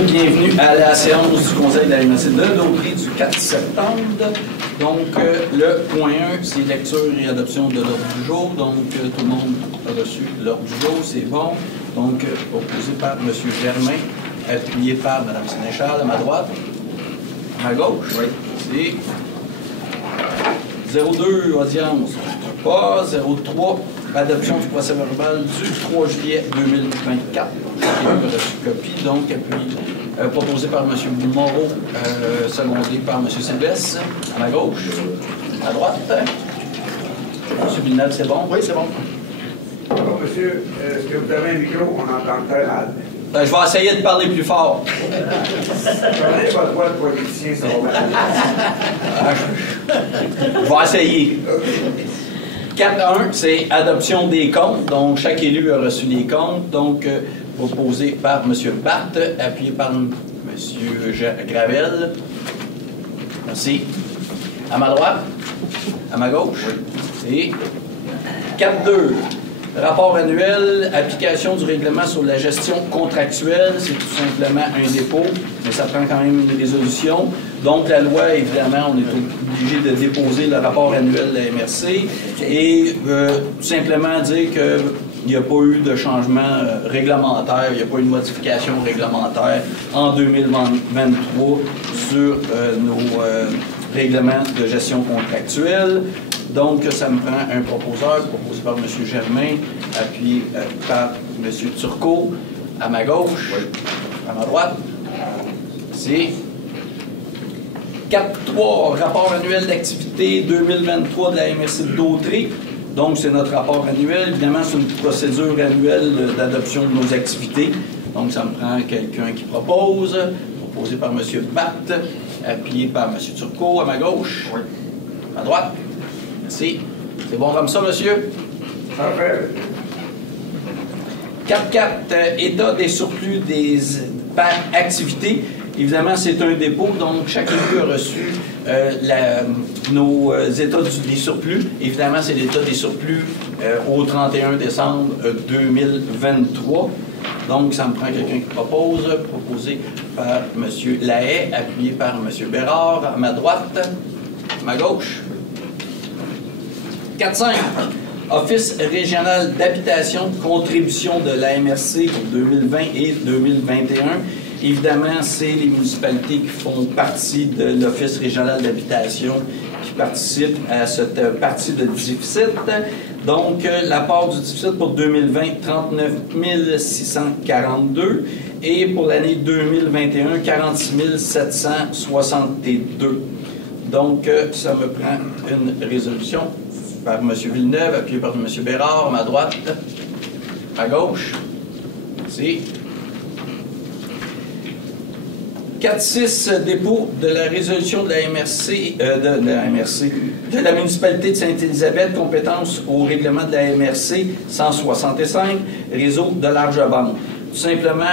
bienvenue à la séance du Conseil de la MRC de Dautrey du 4 septembre. Donc, le point 1, c'est lecture et adoption de l'ordre du jour. Donc, tout le monde a reçu l'ordre du jour, c'est bon. Donc, proposé par M. Germain, appuyé par Mme Sénéchal à ma droite. À ma gauche, oui. C'est 02, audience, pas 03. Adoption du procès verbal du 3 juillet 2024. J'ai reçu copie, donc appui proposé par M. Moreau, secondé par M. Sylvestre, à ma gauche, à droite. M. Villeneuve, c'est bon? Oui, c'est bon. Bonjour, monsieur. Est-ce que vous avez un micro? On entend très mal. Ben, je vais essayer de parler plus fort. Prenez votre voix de politicien, ça va mal. Je vais essayer. 4.1, c'est adoption des comptes. Donc, chaque élu a reçu les comptes. Donc, proposé par M. Barthes, appuyé par M. Gravel. Merci. À ma droite. À ma gauche. Et 4.2, rapport annuel, application du règlement sur la gestion contractuelle. C'est tout simplement un dépôt, mais ça prend quand même une résolution. Donc, la loi, évidemment, on est obligé de déposer le rapport annuel de la MRC et tout simplement dire qu'il n'y a pas eu de changement réglementaire, il n'y a pas eu de modification réglementaire en 2023 sur nos règlements de gestion contractuelle. Donc, ça me prend un proposeur, proposé par M. Germain, appuyé par M. Turcot, à ma gauche, à ma droite. C'est 4.3, rapport annuel d'activité 2023 de la MRC de Dautrey. Donc, c'est notre rapport annuel. Évidemment, c'est une procédure annuelle d'adoption de nos activités. Donc, ça me prend quelqu'un qui propose, proposé par M. Barthes, appuyé par M. Turcot, à ma gauche, à droite. Merci. C'est bon comme ça, monsieur? Parfait. 4.4, état des surplus par activité. Évidemment, c'est un dépôt, donc chaque élu a reçu nos états des surplus. Évidemment, c'est l'état des surplus au 31 décembre 2023. Donc, ça me prend quelqu'un qui propose, proposé par M. Lahaye, appuyé par M. Bérard, à ma droite, à ma gauche. 4.5, Office régional d'habitation, contribution de la MRC pour 2020 et 2021. Évidemment, c'est les municipalités qui font partie de l'Office régional d'habitation qui participent à cette partie de déficit. Donc, la part du déficit pour 2020, 39 642 et pour l'année 2021, 46 762. Donc, ça me prend une résolution par M. Villeneuve, appuyé par M. Bérard, à ma droite, à gauche. Merci. 4.6, dépôt de la résolution de la MRC, de la municipalité de Sainte-Élisabeth, compétence au règlement de la MRC 165, réseau de large bande. Tout simplement,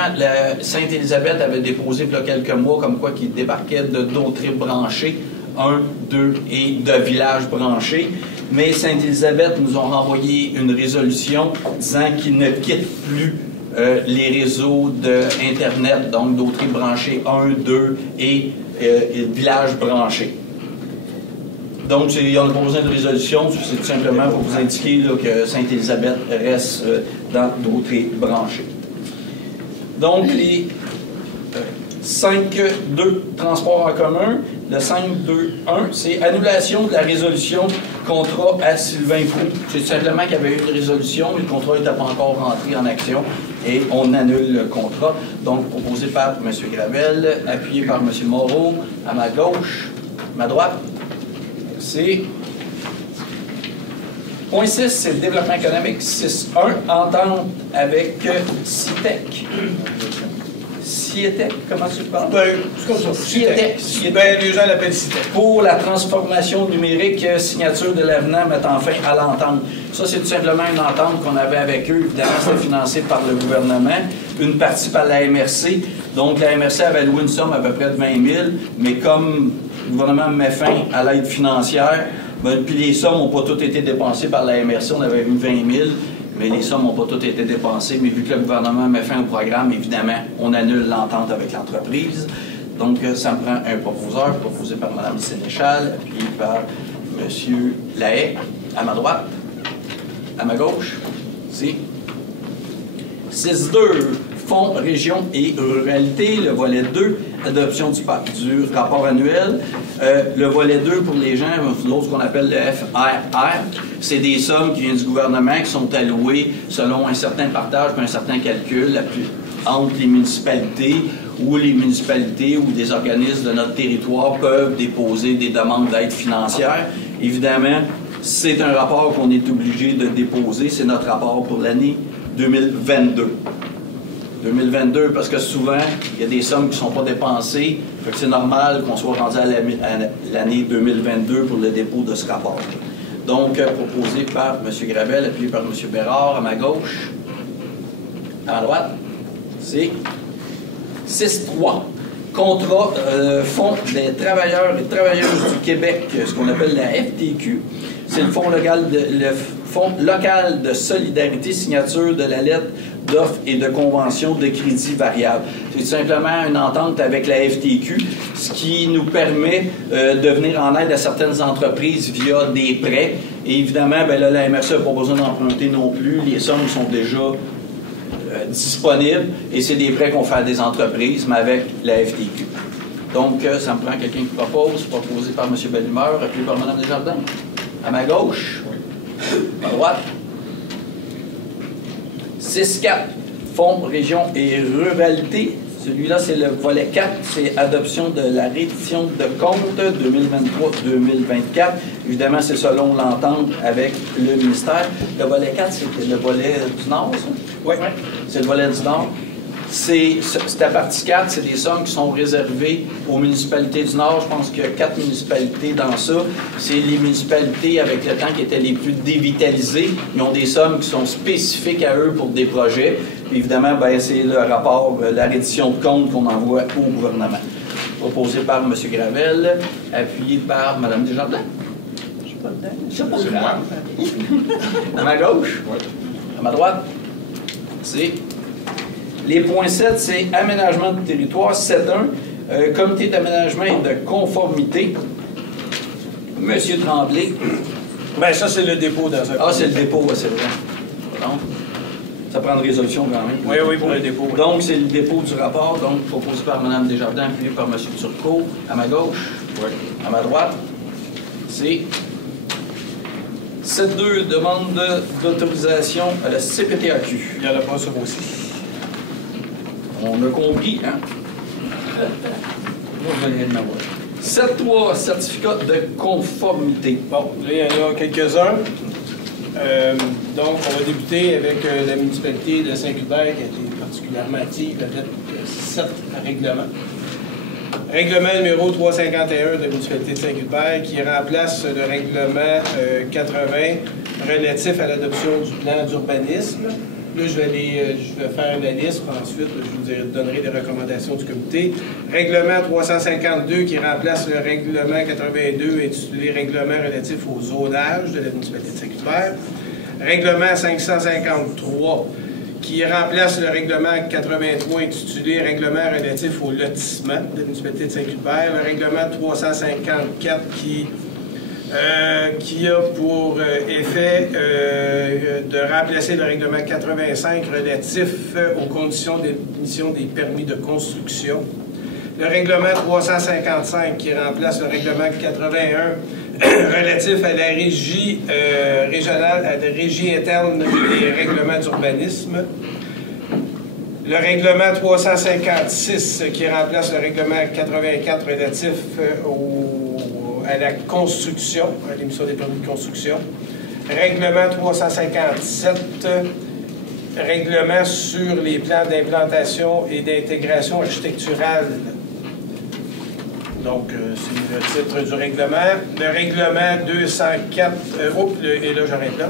Sainte-Élisabeth avait déposé il y a quelques mois comme quoi qu'il débarquait de Dautrey branchés, 1, 2 et de villages branchés. Mais Sainte-Élisabeth nous ont renvoyé une résolution disant qu'ils ne quittent plus les réseaux d'Internet, donc Dautrey branchés 1, 2 et villages branchés. Donc, il n'y a pas besoin de résolution, c'est tout simplement pour vous indiquer là, que Sainte-Élisabeth reste dans Dautrey branchés. Donc, les 5.2, transport en commun. Le 5.2.1, c'est annulation de la résolution contrat à Sylvain Proulx. C'est simplement qu'il y avait eu une résolution, mais le contrat n'était pas encore rentré en action et on annule le contrat. Donc, proposé par M. Gravel, appuyé par M. Moreau, à ma gauche, à ma droite. Merci. Point 6, c'est le développement économique. 6.1, entente avec CITEC. CITEC, comment tu parles? C'est comme ça. CITEC. Ben, les gens l'appellent CITEC. Pour la transformation numérique, signature de l'avenant mettant fin à l'entente. Ça, c'est tout simplement une entente qu'on avait avec eux. Évidemment, c'était financé par le gouvernement, une partie par la MRC. Donc, la MRC avait alloué une somme à peu près de 20 000, mais comme le gouvernement met fin à l'aide financière, puis les sommes n'ont pas toutes été dépensées par la MRC, on avait eu 20 000. mais les sommes n'ont pas toutes été dépensées. Mais vu que le gouvernement met fin au programme, évidemment, on annule l'entente avec l'entreprise. Donc, ça me prend un proposeur, proposé par Mme Sénéchal, appuyé par M. Lahaye, à ma droite. À ma gauche, c'est 6.2, Fonds, région et ruralité, le volet 2, adoption du rapport annuel. Le volet 2, pour les gens, l'autre qu'on appelle le FRR, c'est des sommes qui viennent du gouvernement qui sont allouées selon un certain partage et un certain calcul entre les municipalités ou des organismes de notre territoire peuvent déposer des demandes d'aide financière. Évidemment, c'est un rapport qu'on est obligé de déposer. C'est notre rapport pour l'année 2022. 2022, parce que souvent, il y a des sommes qui ne sont pas dépensées. C'est normal qu'on soit rendu à l'année 2022 pour le dépôt de ce rapport. Donc, proposé par M. Gravel, appuyé par M. Bérard, à ma gauche. À ma droite, c'est 6.3. Contrat Fonds des travailleurs et travailleuses du Québec, ce qu'on appelle la FTQ. C'est le Fonds local de solidarité, signature de la lettre d'offre et de convention de crédit variable. C'est tout simplement une entente avec la FTQ, ce qui nous permet de venir en aide à certaines entreprises via des prêts. Et évidemment, ben là, la MRC n'a pas besoin d'emprunter non plus. Les sommes sont déjà disponibles et c'est des prêts qu'on fait à des entreprises, mais avec la FTQ. Donc, ça me prend quelqu'un qui propose, proposé par M. Bellumeur, appuyé par Mme Desjardins. À ma gauche, à ma droite. 6.4, Fonds, région et ruralité. Celui-là, c'est le volet 4, c'est adoption de la reddition de comptes 2023-2024. Évidemment, c'est selon l'entente avec le ministère. Le volet 4, c'est le volet du Nord, ça? Oui. C'est le volet du Nord. C'est la partie 4, c'est des sommes qui sont réservées aux municipalités du Nord. Je pense qu'il y a 4 municipalités dans ça. C'est les municipalités avec le temps qui étaient les plus dévitalisées. Ils ont des sommes qui sont spécifiques à eux pour des projets. Puis évidemment, ben, c'est le rapport, la reddition de comptes qu'on envoie au gouvernement. Proposé par M. Gravel, appuyé par Mme Desjardins. Je ne suis pas dedans. C'est pas grave. À ma gauche, à ma droite, c'est... Les points 7, c'est aménagement du territoire. 7.1, comité d'aménagement et de conformité. Monsieur Tremblay. Bien, ça, c'est le dépôt dans un... Ah, c'est le dépôt, c'est vrai. Donc, ça prend une résolution quand même. Oui, oui, pour le dépôt. Oui. Donc, c'est le dépôt du rapport, donc proposé par Mme Desjardins, appuyé par M. Turcot. À ma gauche. Oui. À ma droite, c'est 7.2, demande d'autorisation à la CPTAQ. Il n'y en a pas ça aussi. On a compris, hein? Moi, je viens de m'avoir. 7.3, certificat de conformité. Bon, là, il y en a quelques-uns. Donc, on va débuter avec la municipalité de Saint-Hubert, qui a été particulièrement active avec 7 règlements. Règlement numéro 351 de la municipalité de Saint-Hubert, qui remplace le règlement 80 relatif à l'adoption du plan d'urbanisme. Là, je vais faire la liste, ensuite, je vous donnerai des recommandations du comité. Règlement 352 qui remplace le règlement 82 intitulé Règlement relatif au zonage de la municipalité de Saint-Hubert. Règlement 553 qui remplace le règlement 83 intitulé Règlement relatif au lotissement de la municipalité de Saint-Hubert. Le règlement 354 qui a pour effet de remplacer le règlement 85 relatif aux conditions d'émission des permis de construction. Le règlement 355 qui remplace le règlement 81 relatif à la régie régionale, à la régie interne des règlements d'urbanisme. Le règlement 356 qui remplace le règlement 84 relatif à la construction, à l'émission des permis de construction. Règlement 357, règlement sur les plans d'implantation et d'intégration architecturale. Donc, c'est le titre du règlement. Le règlement 204, et là, j'arrête là.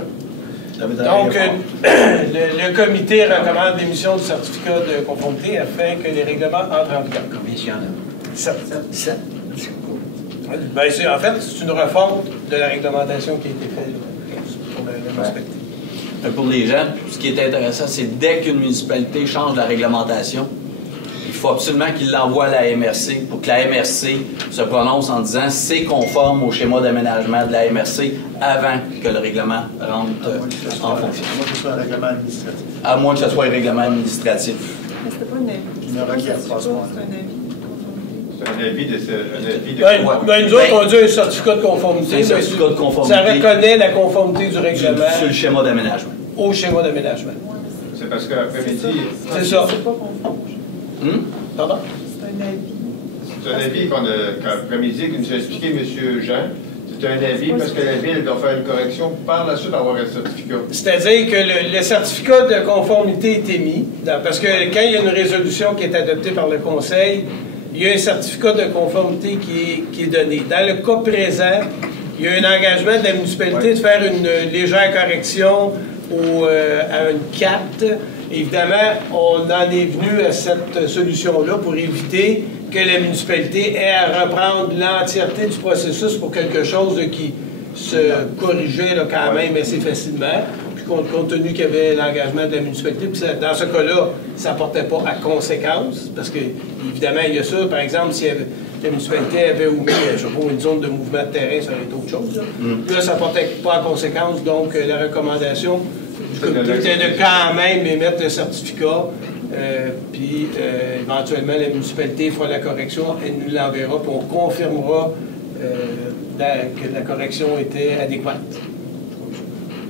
Donc, le comité recommande l'émission du certificat de conformité afin que les règlements entrent en vigueur. Combien il y en a? 7. 7. Ben, en fait, c'est une refonte de la réglementation qui a été faite pour le respecter. pour les gens, ce qui est intéressant, c'est dès qu'une municipalité change la réglementation, il faut absolument qu'il l'envoie à la MRC pour que la MRC se prononce en disant c'est conforme au schéma d'aménagement de la MRC avant que le règlement rentre en fonction. À moins que ce soit un règlement administratif. À moins que ce soit un règlement administratif. Mais c'était pas un avis. Une requête, C'est un avis. C'est un avis de... Ben, nous autres, on dit un certificat de conformité. C'est un certificat de conformité. Ça reconnaît la conformité du règlement Sur le schéma d'aménagement. au schéma d'aménagement. C'est parce qu'après-midi, C'est ça. C'est pas conforme. Pardon? C'est un avis. c'est un avis qu'après-midi, que nous a expliqué M. Jean. C'est un avis parce que la Ville doit faire une correction par la suite avoir un certificat. C'est-à-dire que le certificat de conformité est émis, parce que quand il y a une résolution qui est adoptée par le Conseil, il y a un certificat de conformité qui est donné. Dans le cas présent, il y a un engagement de la municipalité de faire une légère correction à une carte. Évidemment, on en est venu à cette solution-là pour éviter que la municipalité ait à reprendre l'entièreté du processus pour quelque chose qui se corrigeait là, quand même assez facilement. Puis compte tenu qu'il y avait l'engagement de la municipalité, puis dans ce cas-là, ça ne portait pas à conséquence, parce que évidemment, il y a ça. Par exemple, si la municipalité avait omis, je sais pas, une zone de mouvement de terrain, ça aurait été autre chose. Là, ça ne portait pas à conséquence, donc la recommandation du comité était de quand même émettre le certificat. Puis éventuellement, la municipalité fera la correction, elle nous l'enverra, puis on confirmera que la correction était adéquate.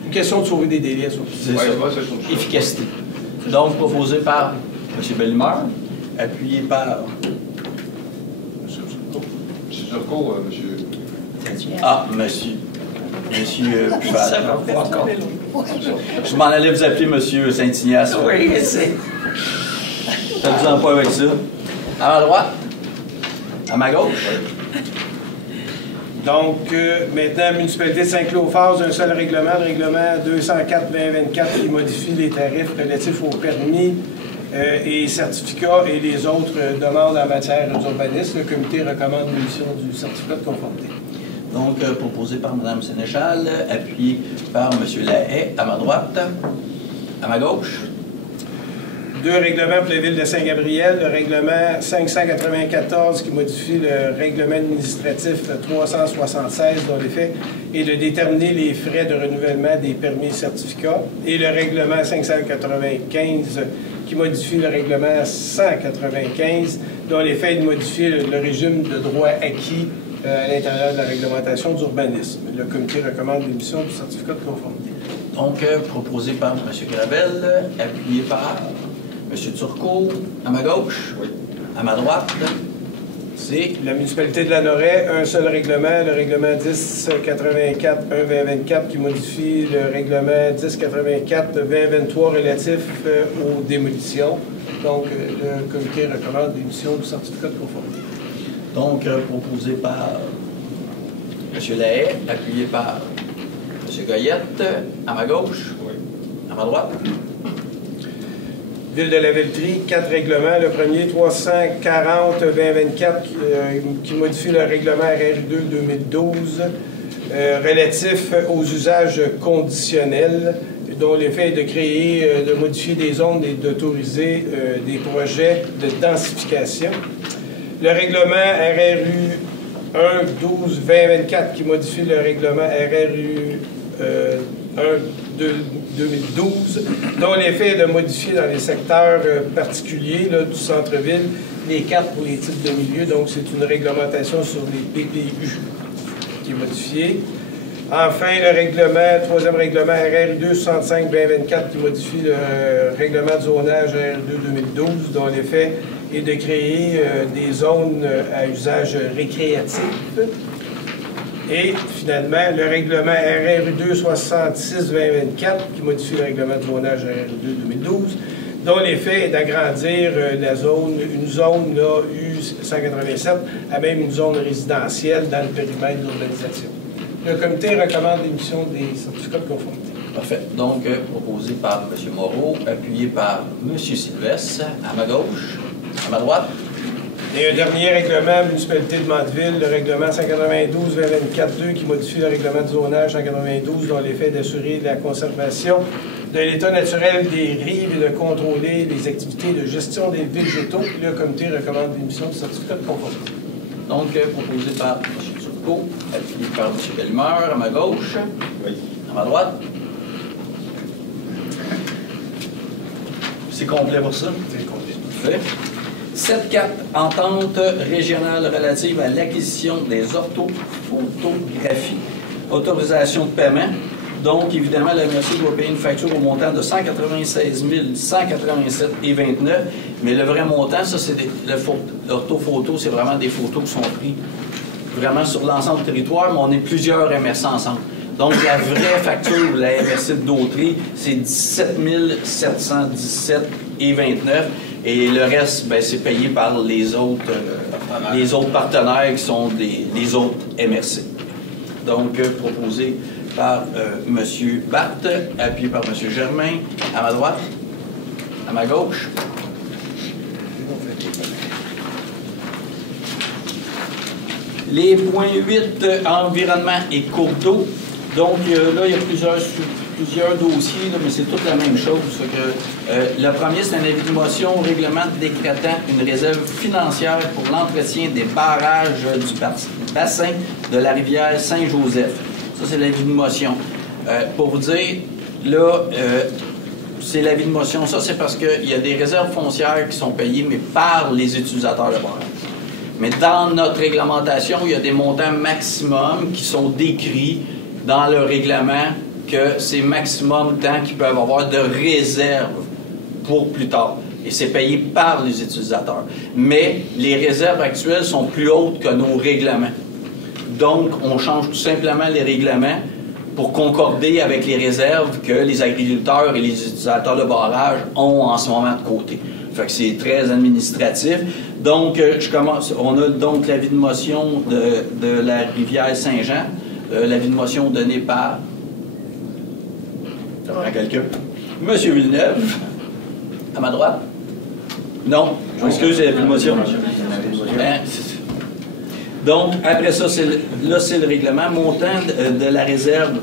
Une question de sauver des délais, ça. C'est ça. Efficacité. Donc, proposé par M. Bellemare, appuyé par... M. Turcot, M. Ah, monsieur Buffal. Je m'en allais vous appeler M. Saint-Ignace. Oui, c'est. Faites-vous pas avec ça. À ma droite. À ma gauche. Donc, maintenant, municipalité de Saint-Cloud-Phase, un seul règlement, le règlement 204-2024 qui modifie les tarifs relatifs aux permis et certificats et les autres demandes en matière d'urbanisme. Le comité recommande l'émission du certificat de conformité. Donc, proposé par Mme Sénéchal, appuyé par M. Lahaye, à ma droite. À ma gauche. Deux règlements pour la ville de Saint-Gabriel. Le règlement 594 qui modifie le règlement administratif 376 dont l'effet est de déterminer les frais de renouvellement des permis et certificats. Et le règlement 595 qui modifie le règlement 195 dont l'effet est de modifier le régime de droit acquis à l'intérieur de la réglementation d'urbanisme. Le comité recommande l'émission du certificat de conformité. Donc, proposé par M. Gravel, appuyé par M. Turcot, à ma gauche. Oui. À ma droite, c'est La municipalité de Lanoraie, un seul règlement, le règlement 1084-1-2024 qui modifie le règlement 1084-2023 relatif aux démolitions. Donc, le comité recommande l'émission du certificat de conformité. donc proposé par M. Lahaye, appuyé par M. Goyette, à ma gauche. Oui. À ma droite. Ville de la Velletrie, 4 règlements. Le premier, 340-2024, qui modifie le règlement RR2 2012 relatif aux usages conditionnels, dont l'effet est de créer, de modifier des zones et d'autoriser des projets de densification. Le règlement RRU 1-12-2024 qui modifie le règlement RRU 1-2012, dont l'effet est de modifier dans les secteurs particuliers là, du centre-ville les cartes pour les titres de milieu. Donc, c'est une réglementation sur les PPU qui est modifiée. Enfin, le règlement, troisième règlement RR 265-2024 qui modifie le règlement de zonage RR 2-2012, dont l'effet est de créer des zones à usage récréatif. Et finalement, le règlement RR 266-2024 qui modifie le règlement de zonage RR 2-2012, dont l'effet est d'agrandir une zone là, U187 à même une zone résidentielle dans le périmètre de l'urbanisation. Le comité recommande l'émission des certificats de conformité. Parfait. Donc, proposé par M. Moreau, appuyé par M. Sylvestre, à ma gauche. À ma droite. Et un dernier règlement, municipalité de Mandeville, le règlement 192-2024-2 qui modifie le règlement de zonage 192 dont l'effet est d'assurer la conservation de l'état naturel des rives et de contrôler les activités de gestion des végétaux. Le comité recommande l'émission de certificat de conformité. Donc, proposé par M. Turcot, appuyé par M. Bellemeur, à ma gauche. Oui. À ma droite. C'est complet pour ça? C'est complet. Parfait. 7.4, entente régionale relative à l'acquisition des orthophotographies. Autorisation de paiement. Donc, évidemment, la MRC doit payer une facture au montant de 196 187,29 $. Mais le vrai montant, ça, c'est l'orthophoto, c'est vraiment des photos qui sont prises vraiment sur l'ensemble du territoire, mais on est plusieurs MRC ensemble. Donc, la vraie facture de la MRC de Dautry, c'est 17 717,29 $. Et le reste, ben, c'est payé par les autres partenaires qui sont les autres MRC. Donc, proposé par M. Barthes, appuyé par M. Germain, à ma droite, à ma gauche. Les points 8, environnement et cours d'eau. Donc, là, il y a plusieurs dossiers, là, mais c'est toute la même chose. Le premier, c'est un avis de motion au règlement décrétant une réserve financière pour l'entretien des barrages du bassin de la rivière Saint-Joseph. Ça, c'est l'avis de motion. Pour vous dire, là, c'est l'avis de motion. Ça, c'est parce qu'il y a des réserves foncières qui sont payées, mais par les utilisateurs de barrage. Mais dans notre réglementation, il y a des montants maximum qui sont décrits dans le règlement, que c'est maximum tant qu'ils peuvent avoir de réserve pour plus tard. Et c'est payé par les utilisateurs. Mais les réserves actuelles sont plus hautes que nos règlements. Donc, on change tout simplement les règlements pour concorder avec les réserves que les agriculteurs et les utilisateurs de barrage ont en ce moment de côté. Fait que c'est très administratif. Donc, on a donc l'avis de motion de la rivière Saint-Jean. L'avis de motion donné par quelqu'un. Monsieur Villeneuve, à ma droite. Non, je m'excuse, c'est l'avis de motion. Hein? Donc, après ça, c'est le règlement. Montant de la réserve,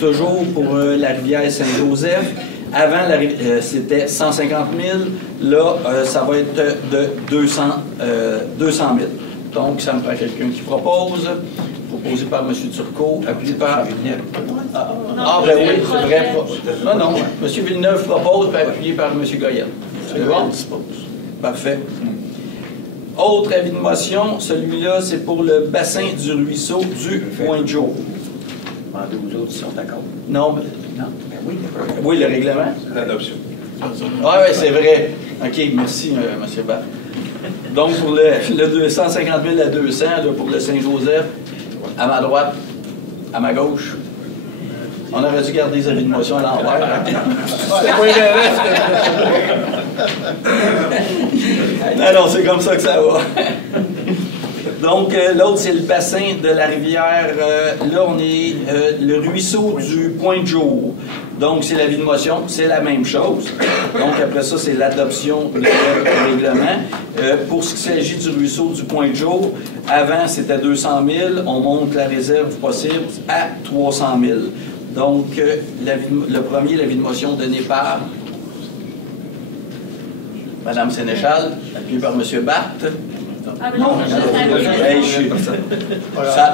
toujours pour la rivière Saint-Joseph. Avant, c'était 150 000. Là, ça va être de 200 000. Donc, ça me prend quelqu'un qui propose. Proposé par M. Turcot, appuyé par... ben oui, c'est vrai. Non. M. Villeneuve propose, puis appuyé par M. Goyette. C'est bon? Parfait. Autre avis de motion, celui-là, c'est pour le bassin du ruisseau du Point-Joe. Demandez aux autres s'ils sont d'accord. Non, mais... Non? Ben oui, oui, le règlement. L'adoption. Ah oui, c'est vrai. OK, merci, M. Barth. Donc, pour le 250 000 à 200, là, pour le Saint-Joseph, à ma droite, à ma gauche. On aurait dû garder les avis de motion à l'envers. Non, c'est comme ça que ça va. Donc, l'autre, c'est le bassin de la rivière. Là, on est le ruisseau du Point-Joe. Donc, c'est l'avis de motion, c'est la même chose. Donc, après ça, c'est l'adoption du règlement. Pour ce qui s'agit du ruisseau du Point-Joe, avant, c'était 200 000. On monte la réserve possible à 300 000. Donc, le premier, l'avis de motion donné par Mme Sénéchal, appuyé par M. Barthes. Non,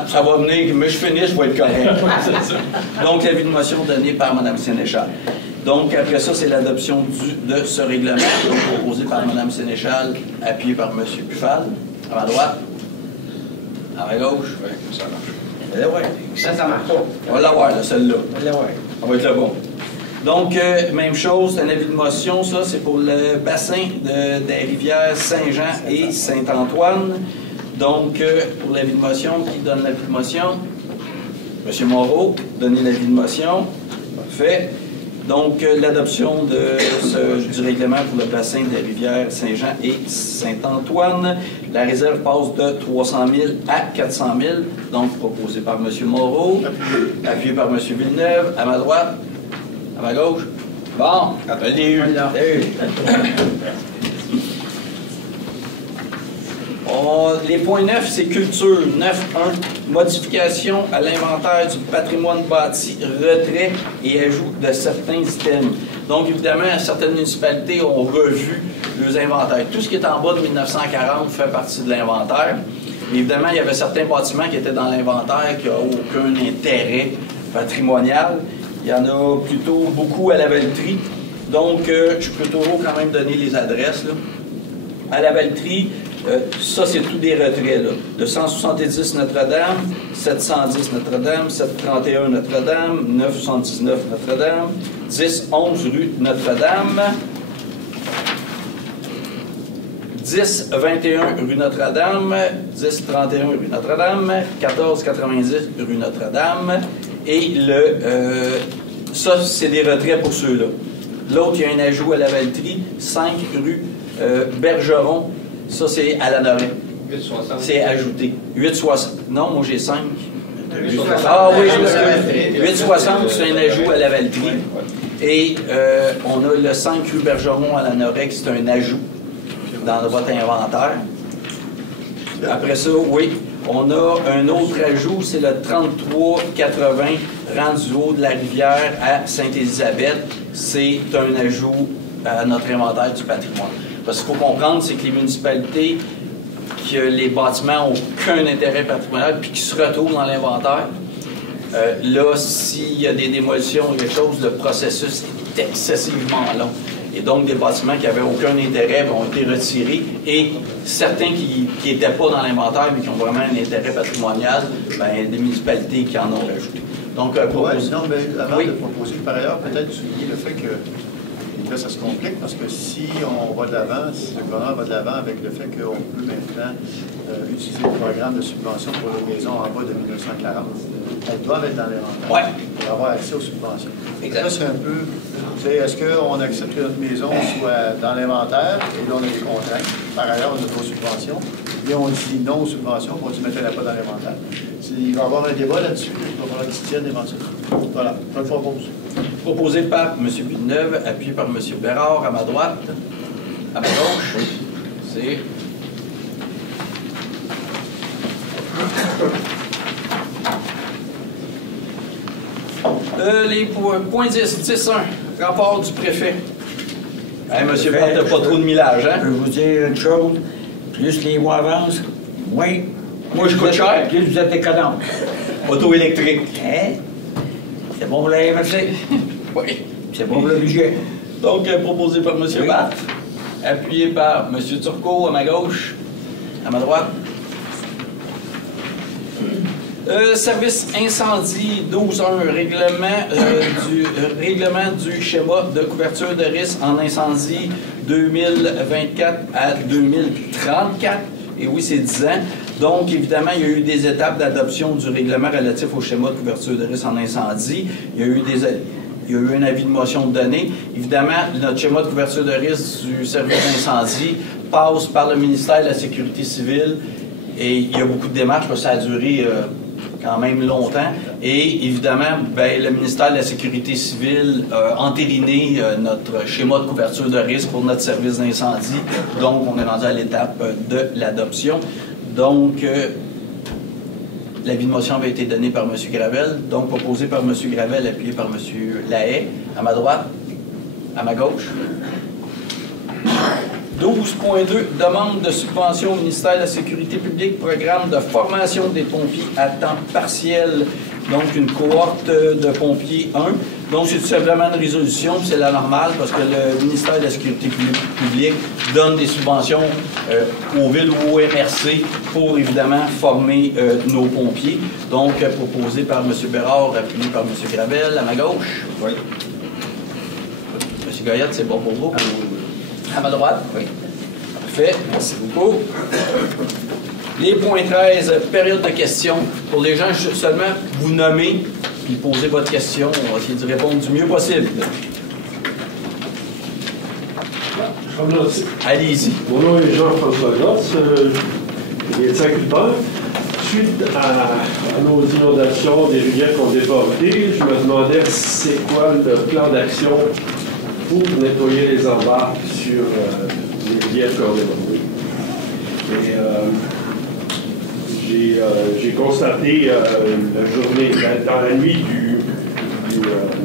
ça va venir, mais je finis, je vais être correct. Donc, l'avis de motion donné par Mme Sénéchal. Donc, après ça, c'est l'adoption de ce règlement, donc proposé par Mme Sénéchal, appuyé par M. Pufal, à ma droite, à ma gauche. Oui, ça marche. Ça marche pas. On va l'avoir, celle-là. On va l'avoir. On va être là bon. Donc, même chose, un avis de motion, ça, c'est pour le bassin des rivières Saint-Jean et Saint-Antoine. Donc, pour l'avis de motion, qui donne l'avis de motion? M. Moreau, donnez l'avis de motion. Parfait. Donc, l'adoption du règlement pour le bassin des rivières Saint-Jean et Saint-Antoine. La réserve passe de 300 000 à 400 000. Donc, proposé par M. Moreau, appuyé par M. Villeneuve, à ma droite. À ma gauche? Bon, je l'ai eu. Les points 9, c'est culture. 9.1, modification à l'inventaire du patrimoine bâti, retrait et ajout de certains items. Donc, évidemment, certaines municipalités ont revu leurs inventaires. Tout ce qui est en bas de 1940 fait partie de l'inventaire. Évidemment, il y avait certains bâtiments qui étaient dans l'inventaire qui n'ont aucun intérêt patrimonial. Il y en a plutôt beaucoup à la Valtrie. Donc, je peux toujours quand même donner les adresses, là. À la Valtrie, ça, c'est tout des retraits, là. Le 170 Notre-Dame, 710 Notre-Dame, 731 Notre-Dame, 979 Notre-Dame, 1011 rue Notre-Dame, 1021 rue Notre-Dame, 1031 rue Notre-Dame, 1490 rue Notre-Dame. Et ça, c'est des retraits pour ceux-là. L'autre, il y a un ajout à la Valtrie, 5 rue Bergeron. Ça, c'est à la Noret. 860. C'est ajouté. 860. Non, moi, j'ai 5. Ah oui, je m'excuse. 860, c'est un ajout à la Valtrie. Et on a le 5 rue Bergeron à la Noret, c'est un ajout dans votre inventaire. Après ça, oui, on a un autre ajout, c'est le 3380 rendu haut de la rivière à Sainte-Élisabeth. C'est un ajout à notre inventaire du patrimoine. Parce qu'il faut comprendre, c'est que les municipalités, que les bâtiments n'ont aucun intérêt patrimonial, puis qui se retrouvent dans l'inventaire, là, s'il y a des démolitions ou quelque chose, le processus est excessivement long. Et donc, des bâtiments qui n'avaient aucun intérêt ont été retirés. Et certains qui n'étaient pas dans l'inventaire, mais qui ont vraiment un intérêt patrimonial, bien, des municipalités qui en ont rajouté. Donc, non, mais avant oui. de proposer, par ailleurs, peut-être souligner le fait que là, ça se complique, parce que si on va de l'avant, si le gouvernement va de l'avant avec le fait qu'on peut maintenant utiliser le programme de subvention pour les maisons en bas de 1940, elles doivent être dans l'inventaire pour avoir accès aux subventions. Exact. Là, c'est un peu, est-ce qu'on accepte que notre maison soit dans l'inventaire, et là, on a des contraintes, par ailleurs, on a nos subventions, et on dit non aux subventions, on dit mettez-la pas dans l'inventaire. Il va y avoir un débat là-dessus, il va falloir qu'ils se tiennent éventuellement. Voilà, je le propose. Proposé par M. Villeneuve, appuyé par M. Bérard à ma droite. À ma gauche, c'est... les points 10, 10.1, rapport du préfet. Hey, M. Bérard, t'as pas trop de millage, hein? Je peux vous dire une chose, plus les mois avancent, moins... Moi, je coûte cher. Plus vous êtes économe. Auto électrique. Hein? C'est bon pour la MRC. Oui. C'est bon pour le budget. Donc, proposé par M. Batt, appuyé par M. Turcot à ma gauche, à ma droite. Service incendie 12.1, règlement du schéma de couverture de risque en incendie 2024 à 2034. Et oui, c'est 10 ans. Donc, évidemment, il y a eu des étapes d'adoption du règlement relatif au schéma de couverture de risque en incendie. Il y a eu un avis de motion donné. Évidemment, notre schéma de couverture de risque du service d'incendie passe par le ministère de la Sécurité civile et il y a beaucoup de démarches, ça a duré quand même longtemps. Et évidemment, bien, le ministère de la Sécurité civile a entériné notre schéma de couverture de risque pour notre service d'incendie. Donc, on est rendu à l'étape de l'adoption. Donc, l'avis de motion avait été donné par M. Gravel, donc proposé par M. Gravel, appuyé par M. Lahaye, à ma droite, à ma gauche. 12.2, demande de subvention au ministère de la Sécurité publique, programme de formation des pompiers à temps partiel, donc une cohorte de pompiers 1. Donc, c'est tout simplement une résolution, c'est la normale, parce que le ministère de la Sécurité publique donne des subventions aux villes ou au MRC pour, évidemment, former nos pompiers. Donc, proposé par M. Bérard, appuyé par M. Gravel, à ma gauche. Oui. M. Goyette, c'est bon pour vous? À ma droite? Oui. Parfait, merci beaucoup. Les points 13, période de questions. Pour les gens, seulement vous nommer puis poser votre question. On va essayer de répondre du mieux possible. Allez-y. Mon nom est Jean-François Grosse, médecin agriculteur. Suite à nos inondations des rivières qui ont débordé, je me demandais c'est quoi le plan d'action pour nettoyer les embarques sur les rivières qui ont débordé. Et j'ai constaté la journée, dans la nuit du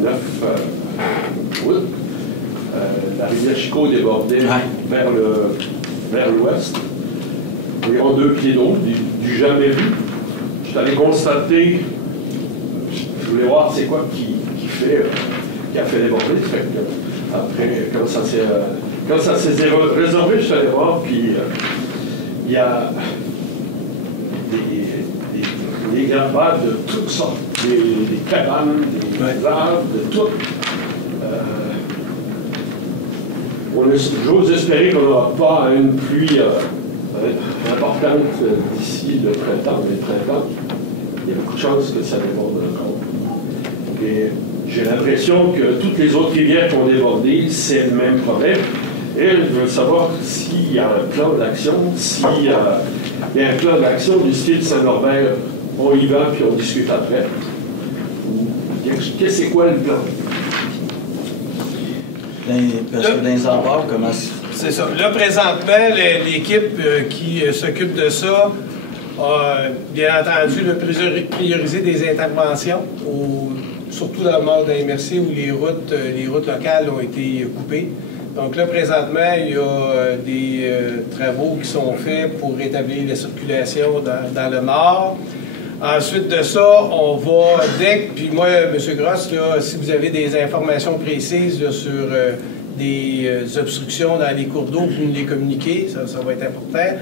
9 août, la rivière Chicot débordait vers l'ouest. Environ 2 pieds d'eau, du jamais vu. Je suis allé constater, je voulais voir c'est quoi qui a fait déborder. Après, quand ça s'est résorbé, je suis allé voir, puis il y a des gravages de toutes sortes, des cabanes, des arbres, de tout. J'ose espérer qu'on n'aura pas une pluie importante d'ici le printemps, il y a beaucoup de chances que ça déborde encore. Et j'ai l'impression que toutes les autres rivières qui ont débordé, c'est le même problème. Et je veux savoir s'il y a un plan d'action, s'il y a un plan d'action du style Saint-Norbert, on y va puis on discute après. Qu'est-ce que c'est quoi le plan? Parce que dans les embarques, comment c'est ça. Là, présentement, l'équipe qui s'occupe de ça a, bien entendu, priorisé des interventions, surtout dans le nord de la MRC où les routes locales ont été coupées. Donc là, présentement, il y a des travaux qui sont faits pour rétablir la circulation dans le nord. Ensuite de ça, on va, puis moi, M. Gross, là, si vous avez des informations précises là, sur des obstructions dans les cours d'eau, vous nous les communiquez, ça va être important.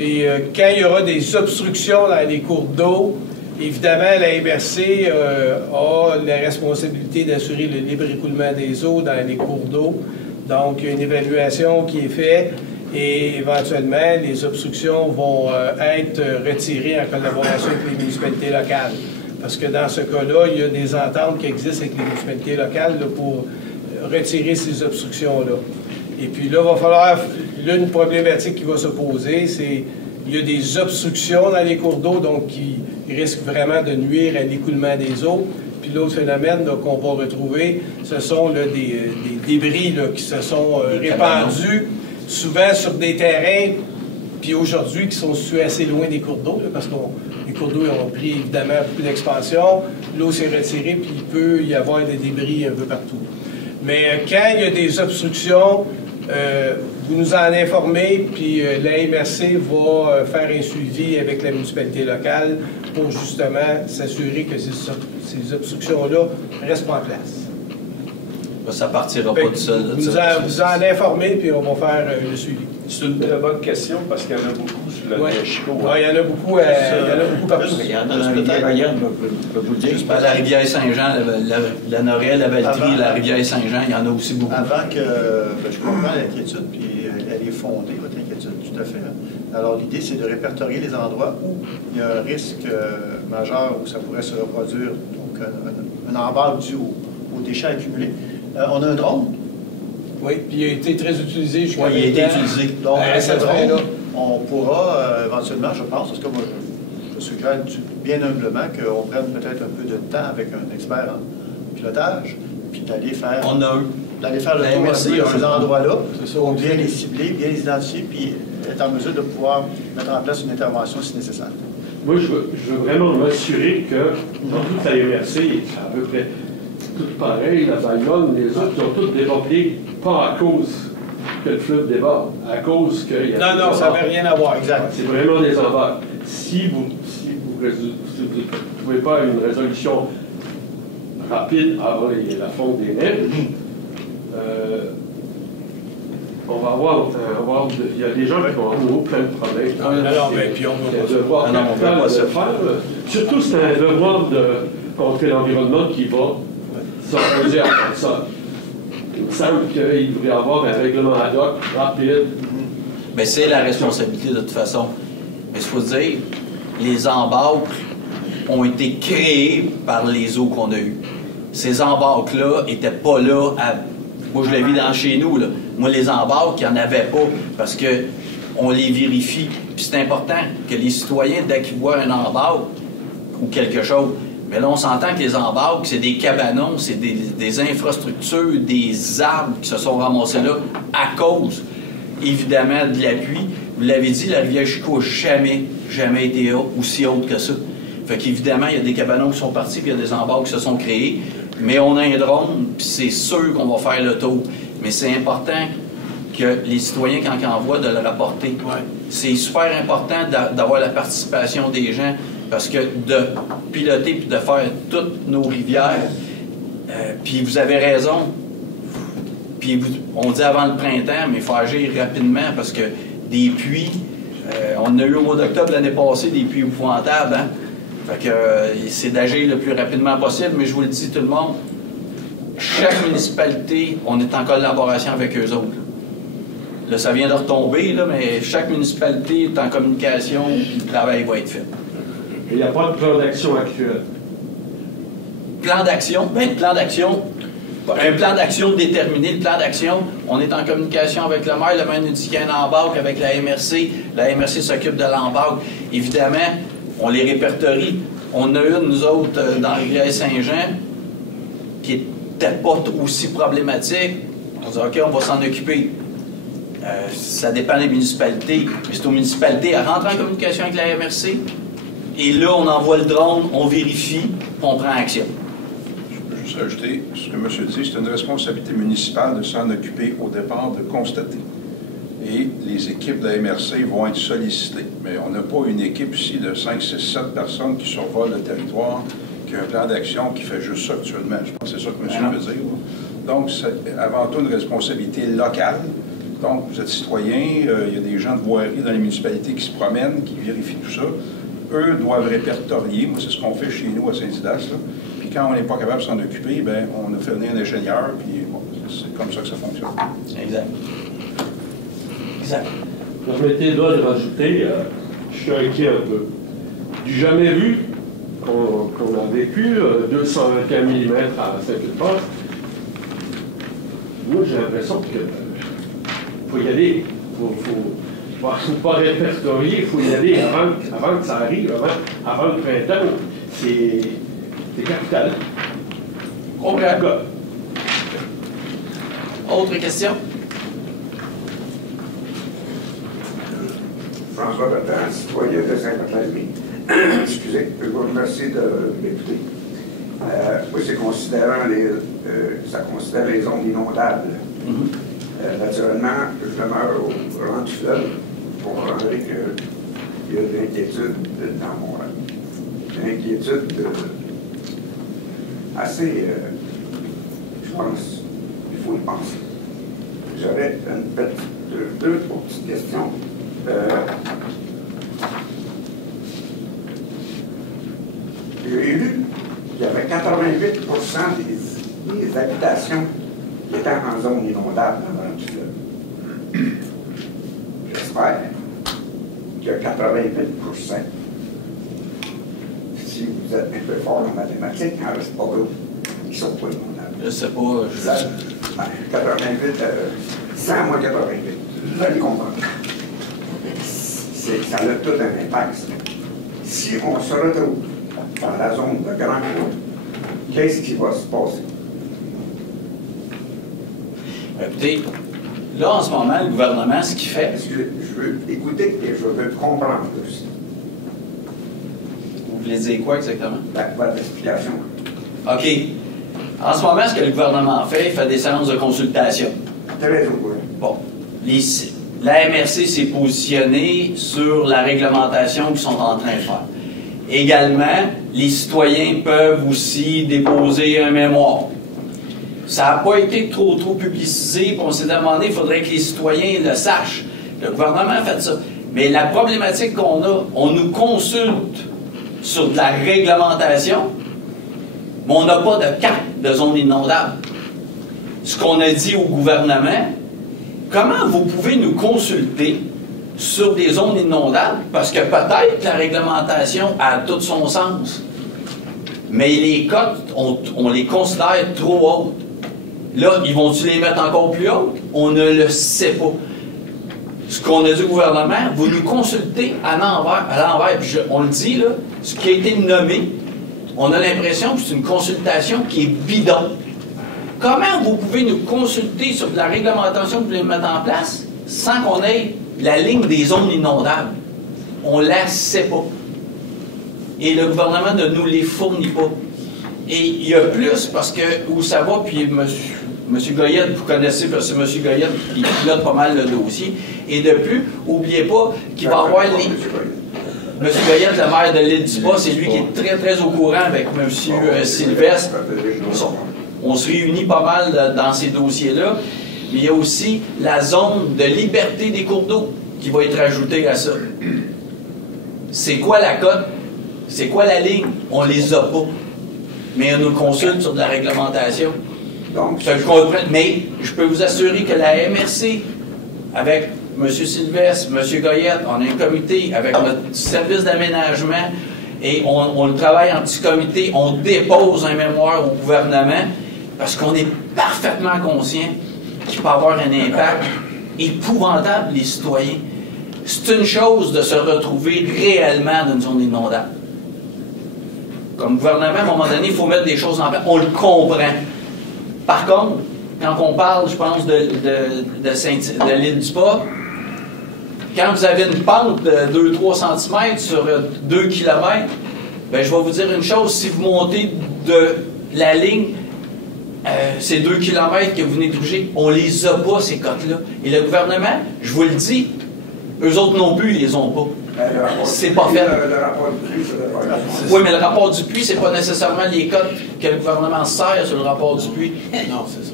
Et quand il y aura des obstructions dans les cours d'eau, évidemment, la MRC a la responsabilité d'assurer le libre écoulement des eaux dans les cours d'eau. Donc, il y a une évaluation qui est faite. Et éventuellement, les obstructions vont être retirées en collaboration avec les municipalités locales. Parce que dans ce cas-là, il y a des ententes qui existent avec les municipalités locales là, pour retirer ces obstructions-là. Et puis là, il va falloir, une problématique qui va se poser, c'est qu'il y a des obstructions dans les cours d'eau, donc qui risquent vraiment de nuire à l'écoulement des eaux. Puis l'autre phénomène qu'on va retrouver, ce sont là, des débris là, qui se sont répandus souvent sur des terrains, puis aujourd'hui, qui sont situés assez loin des cours d'eau, parce que les cours d'eau ont pris évidemment beaucoup d'expansion, l'eau s'est retirée, puis il peut y avoir des débris un peu partout. Mais quand il y a des obstructions, vous nous en informez, puis la MRC va faire un suivi avec la municipalité locale pour justement s'assurer que ces obstructions-là restent pas en place. Ça ne partira pas tout seul. Vous en informez, puis on va faire le suivi. C'est une très bonne question parce qu'il y en a beaucoup sur le Chicot. Oui, il y en a beaucoup, partout. Il y en a dans la rivière, peut vous dire. La rivière Saint-Jean, la Norelle, la Valtrie, la rivière Saint-Jean, il y en a aussi beaucoup. Avant que je comprends l'inquiétude, puis elle est fondée, votre inquiétude, tout à fait. Alors, l'idée, c'est de répertorier les endroits où il y a un risque majeur, où ça pourrait se reproduire, donc un embarque dû aux déchets accumulés. On a un drone. Oui, puis il a été très utilisé jusqu'à il a été utilisé. Donc, ce drone, on pourra éventuellement, je pense, parce que moi, je suggère bien humblement qu'on prenne peut-être un peu de temps avec un expert en pilotage, puis d'aller faire le tour de ces endroits-là, pour bien les cibler, bien les identifier, puis être en mesure de pouvoir mettre en place une intervention si nécessaire. Moi, je veux vraiment m'assurer que dans toute la MRC, c'est à peu près tout pareil, la Bayonne, les autres, ils ont tous débordé, pas à cause que le fleuve déborde, à cause qu'il y a... Non, ça n'avait rien à voir. Exact. C'est vraiment des embarques. Si vous ne trouvez pas une résolution rapide avant la fonte des neiges, on va avoir il y a des gens qui vont avoir plein de problèmes. Puis on va pas se faire. Surtout, c'est un devoir contre l'environnement qui va s'opposer à ça. Il me semble qu'il devrait y avoir un règlement ad hoc rapide. Mais c'est la responsabilité de toute façon. Mais il faut dire, les embâcles ont été créés par les eaux qu'on a eues. Ces embâcles-là n'étaient pas là à... Moi, je l'ai vu dans chez nous, là. Moi, les embâcles, il n'y en avait pas parce qu'on les vérifie. Puis c'est important que les citoyens, dès qu'ils voient un embâcle ou quelque chose, mais là, on s'entend que les embâcles, c'est des cabanons, c'est des infrastructures, des arbres qui se sont ramassés là à cause, évidemment, de la pluie. vous l'avez dit, la rivière Chico n'a jamais été aussi haute que ça. Fait qu'évidemment, il y a des cabanons qui sont partis, puis il y a des embarques qui se sont créés. Mais on a un drone, puis c'est sûr qu'on va faire le tour. Mais c'est important que les citoyens, quand ils envoient, de le rapporter. Ouais. C'est super important d'avoir la participation des gens, parce que de piloter puis de faire toutes nos rivières, puis vous avez raison, puis on dit avant le printemps, mais il faut agir rapidement, parce que des pluies, on a eu au mois d'octobre l'année passée des pluies épouvantables, hein? Fait que c'est d'agir le plus rapidement possible, mais je vous le dis tout le monde, chaque municipalité, on est en collaboration avec eux autres. Là, ça vient de retomber, là, mais chaque municipalité est en communication, puis le travail va être fait. Il n'y a pas de plan d'action actuel. Plan d'action, bien, plan d'action, un plan d'action déterminé, le plan d'action, on est en communication avec le maire nous dit qu'il y a un embarque avec la MRC s'occupe de l'embarque. Évidemment, on les répertorie. On a une, nous autres, dans Rivière-Saint-Jean, qui n'était pas aussi problématique. On dit, OK, on va s'en occuper. Ça dépend des municipalités. Mais c'est aux municipalités à rentrer en communication avec la MRC. Et là, on envoie le drone, on vérifie, on prend action. Je peux juste ajouter, ce que M. dit, c'est une responsabilité municipale de s'en occuper au départ, de constater. Et les équipes de la MRC vont être sollicitées. Mais on n'a pas une équipe ici de 5, 6, 7 personnes qui survolent le territoire, qui a un plan d'action qui fait juste ça actuellement. Je pense que c'est ça que M. veut dire. Donc, c'est avant tout une responsabilité locale. Donc, vous êtes citoyen, il y a des gens de voirie dans les municipalités qui se promènent, qui vérifient tout ça. Eux doivent répertorier. Moi, c'est ce qu'on fait chez nous à Saint-Didas. Puis quand on n'est pas capable de s'en occuper, bien, on a fait venir un ingénieur, puis bon, c'est comme ça que ça fonctionne. Exact. Exact. Permettez-moi de rajouter, je suis inquiet un peu. Du jamais vu qu'on a vécu 221 mm à Saint-Cuthbert. Moi, j'ai l'impression que faut y aller. Il ne faut pas répertorier, il faut y aller avant que ça arrive, avant le printemps. C'est capital. Comprends. Autre question? François Bertrand, citoyen de Saint-Barthélemy. Excusez, je vous remercie de m'écouter. Moi, c'est considérant ça considère les zones inondables. Naturellement, je demeure au rang du fleuve. Vous comprendrez qu'il y a de l'inquiétude dans mon rang. Une inquiétude assez, je pense, il faut y penser. J'aurais deux petites questions. J'ai lu qu'il y avait 88% des habitations qui étaient en zone inondable dans le fleuve. J'espère qu'il y a 88%. Si vous êtes un peu fort en mathématiques, il n'en reste pas beaucoup qui ne sont pas inondables. Je ne sais pas. 88, 100 moins 88. Vous allez comprendre. Ça a tout un impact. Si on se retrouve dans la zone de Grand Cours, qu'est-ce qui va se passer? Écoutez, là, en ce moment, le gouvernement, ce qu'il fait... Je veux écouter et je veux comprendre aussi. Vous voulez dire quoi exactement? Votre explication. OK. En ce moment, ce que le gouvernement fait, il fait des séances de consultation. Très au courant. Bon. La MRC s'est positionnée sur la réglementation qu'ils sont en train de faire. Également, les citoyens peuvent aussi déposer un mémoire. Ça n'a pas été trop publicisé, puis on s'est demandé, il faudrait que les citoyens le sachent. Le gouvernement a fait ça. Mais la problématique qu'on a, on nous consulte sur de la réglementation, mais on n'a pas de carte de zone inondable. Ce qu'on a dit au gouvernement, comment vous pouvez nous consulter sur des zones inondables? Parce que peut-être la réglementation a tout son sens, mais les cotes, on les considère trop hautes. Là, ils vont-tu les mettre encore plus hautes? On ne le sait pas. Ce qu'on a dit au gouvernement, vous nous consultez à l'envers. Puis on le dit, là, ce qui a été nommé, on a l'impression que c'est une consultation qui est bidon. Comment vous pouvez nous consulter sur de la réglementation que vous voulez mettre en place sans qu'on ait la ligne des zones inondables, on ne la sait pas. Et le gouvernement ne nous les fournit pas. Et il y a plus, parce que où ça va, puis M. Goyette, vous connaissez, parce que M. Goyette, il pilote pas mal le dossier. Et de plus, n'oubliez pas qu'il va y avoir les... M. Goyette, le maire de l'île du Bas, c'est lui qui est très, très au courant avec M. Sylvestre. On se réunit pas mal dans ces dossiers-là. Mais il y a aussi la zone de liberté des cours d'eau qui va être ajoutée à ça. C'est quoi la cote? C'est quoi la ligne? On les a pas. Mais on nous consulte sur de la réglementation. Donc, je comprends. Mais je peux vous assurer que la MRC, avec M. Sylvestre, M. Goyette, on a un comité avec notre service d'aménagement et on le travaille en petit comité. On dépose un mémoire au gouvernement parce qu'on est parfaitement conscient qu'il peut avoir un impact épouvantable les citoyens. C'est une chose de se retrouver réellement dans une zone inondable. Comme gouvernement, à un moment donné, il faut mettre des choses en place. On le comprend. Par contre, quand on parle, je pense, de l'île du Pas, quand vous avez une pente de 2-3 cm sur 2 km, ben, je vais vous dire une chose, si vous montez de la ligne, ces 2 km que vous venez de toucher, on les a pas, ces cotes-là. Et le gouvernement, je vous le dis, eux autres non plus, ils les ont pas. C'est pas fait. Oui, mais le rapport du puits, c'est pas nécessairement les cotes que le gouvernement sert sur le rapport du puits. Non, c'est ça.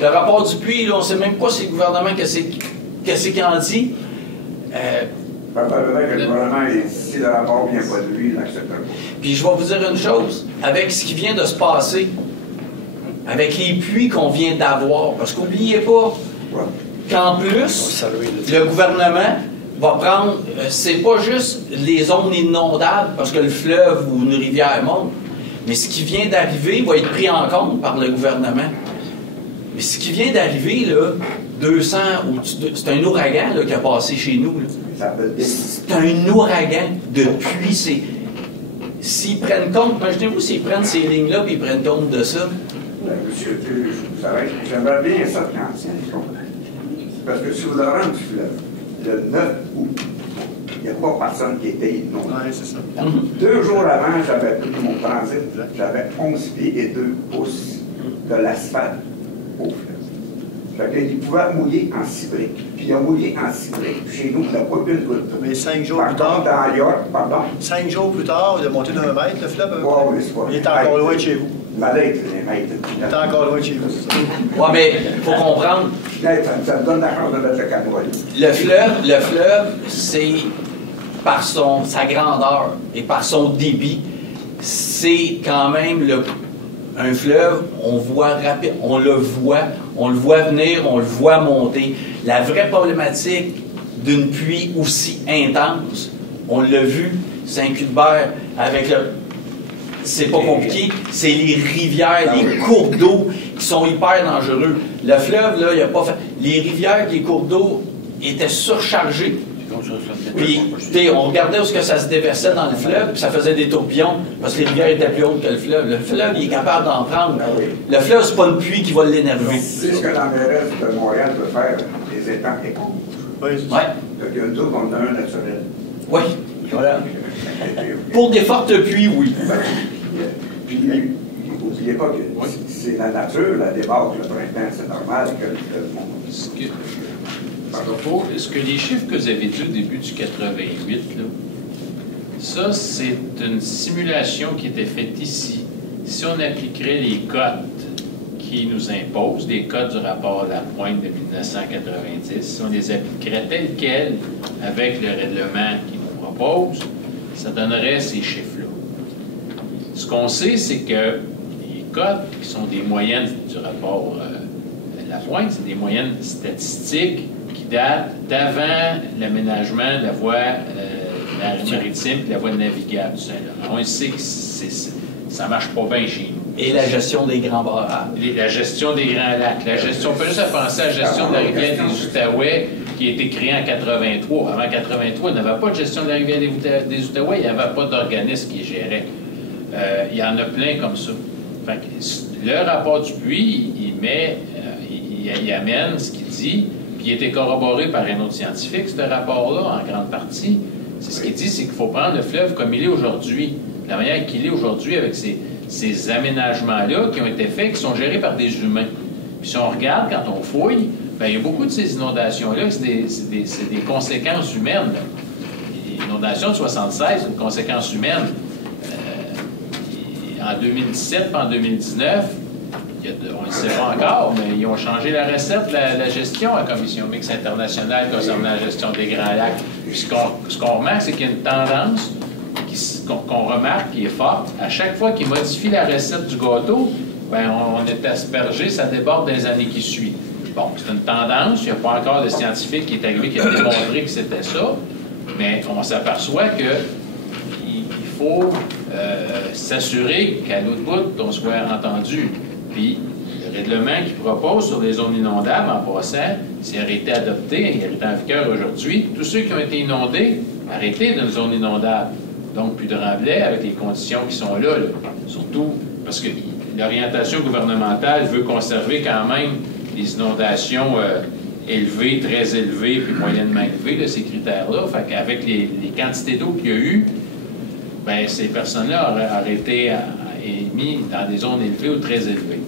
Le rapport du puits, là, on ne sait même pas si le gouvernement, qu'est-ce qu'il en dit. Probablement que le gouvernement, si le rapport vient pas de lui, il n'accepte pas. Puis je vais vous dire une chose, avec ce qui vient de se passer, avec les puits qu'on vient d'avoir, parce qu'oubliez pas qu'en plus, le gouvernement va prendre, c'est pas juste les zones inondables, parce que le fleuve ou une rivière monte, mais ce qui vient d'arriver va être pris en compte par le gouvernement. Mais ce qui vient d'arriver, là, 200, c'est un ouragan là, qui a passé chez nous. C'est un ouragan depuis. S'ils prennent compte, imaginez-vous s'ils prennent ces lignes-là et ils prennent compte de ça. Monsieur, vous savez, j'aimerais bien ça quand parce que sur le rang du fleuve, le 9 août, il n'y a pas personne qui était inondé. Oui, c'est ça. 2 jours avant, j'avais pris mon transit, j'avais 11 pieds et 2 pouces de l'asphalte au fleuve. Fait qu'il pouvait mouiller en 6 briques. Puis il a mouillé en 6 briques. Chez nous, il n'a pas eu une goutte. Mais 5 jours Par plus tard. contre, dans York, pardon. 5 jours plus tard, il a monté d'un mètre, le fleuve. Oui, c'est pas. Il est encore loin de chez vous. Malade, les mètres. Il est encore loin de chez vous, c'est ça. Oui, mais il faut comprendre. Ça me donne la chance de mettre le canoë. Le fleuve, c'est par sa grandeur et par son débit, c'est quand même un fleuve, on le voit venir, on le voit monter. La vraie problématique d'une pluie aussi intense, on l'a vu, Saint-Cuthbert, avec c'est pas compliqué, c'est les rivières, les cours d'eau qui sont hyper dangereux. Le fleuve, là, il n'y a pas fait. Les rivières, les cours d'eau étaient surchargés. Puis, on regardait où -ce que ça se déversait dans le fleuve, puis ça faisait des tourbillons, parce que les rivières étaient plus hautes que le fleuve. Le fleuve, il est capable d'en prendre. Le fleuve, c'est pas une pluie qui va l'énerver. C'est ce que la mairesse de Montréal peut faire, les étangs éponges. Oui, c'est ça. Ouais. Donc, il y a nous, on a un naturel. Oui. Voilà. Pour des fortes pluies, oui. Puis, n'oubliez pas que c'est la nature, la débâcle, le printemps, c'est normal que le monde. Est-ce que les chiffres que vous avez dit au début du 88, là, ça, c'est une simulation qui était faite ici. Si on appliquerait les cotes qui nous imposent, les cotes du rapport Lapointe de 1990, si on les appliquerait telles quelles avec le règlement qui nous propose, ça donnerait ces chiffres-là. Ce qu'on sait, c'est que les cotes, qui sont des moyennes du rapport Lapointe, c'est des moyennes statistiques qui datent d'avant l'aménagement de la voie maritime et la voie navigable du Saint-Laurent. On sait que ça ne marche pas bien chez nous. Et la gestion des grands barrages. La gestion des grands lacs. La gestion, on peut juste penser à la gestion de la rivière des Outaouais qui a été créée en 83. Avant 83, il n'y avait pas de gestion de la rivière des Outaouais, il n'y avait pas d'organisme qui gérait. Il y en a plein comme ça. Fait que le rapport du puits, il amène ce qu'il dit, puis il a été corroboré par un autre scientifique, ce rapport-là, en grande partie. C'est ce qu'il dit, c'est qu'il faut prendre le fleuve comme il est aujourd'hui, de la manière qu'il est aujourd'hui avec ces aménagements-là qui ont été faits, qui sont gérés par des humains. Puis si on regarde, quand on fouille, bien, il y a beaucoup de ces inondations-là, c'est des conséquences humaines. L'inondation de 76, c'est une conséquence humaine. En 2017 et en 2019, on ne le sait pas encore, mais ils ont changé la recette, la gestion à la Commission mixte internationale concernant la gestion des Grands Lacs. Puis ce qu'on remarque, c'est qu'il y a une tendance qu'on remarque qui est forte. À chaque fois qu'ils modifient la recette du gâteau, bien, on est aspergé, ça déborde dans les années qui suivent. Bon, c'est une tendance, il n'y a pas encore de scientifique qui est arrivé qui a démontré que c'était ça, mais on s'aperçoit qu'il faut s'assurer qu'à l'autre bout, on soit entendu. Puis, le règlement qu'il propose sur les zones inondables, en passant, s'il a été adopté, il est en vigueur aujourd'hui, tous ceux qui ont été inondés, arrêtez d'une zone inondable. Donc, plus de remblais avec les conditions qui sont là. Surtout parce que l'orientation gouvernementale veut conserver quand même les inondations élevées, très élevées, puis moyennement élevées, là, ces critères-là. Fait qu'avec les quantités d'eau qu'il y a eu, bien, ces personnes-là auraient été mis dans des zones élevées ou très élevées.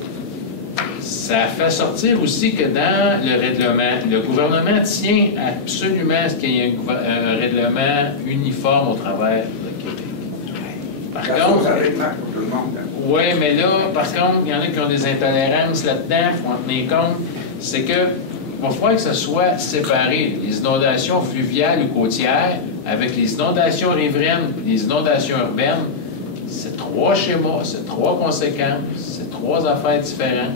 Ça fait sortir aussi que dans le règlement, le gouvernement tient absolument à ce qu'il y ait un règlement uniforme au travers de Québec. Par contre, oui, mais là, par contre, il y en a qui ont des intolérances là-dedans, il faut en tenir compte, c'est que il va falloir que ça soit séparé, les inondations fluviales ou côtières, avec les inondations riveraines et les inondations urbaines. C'est 3 schémas, c'est 3 conséquences, c'est 3 affaires différentes.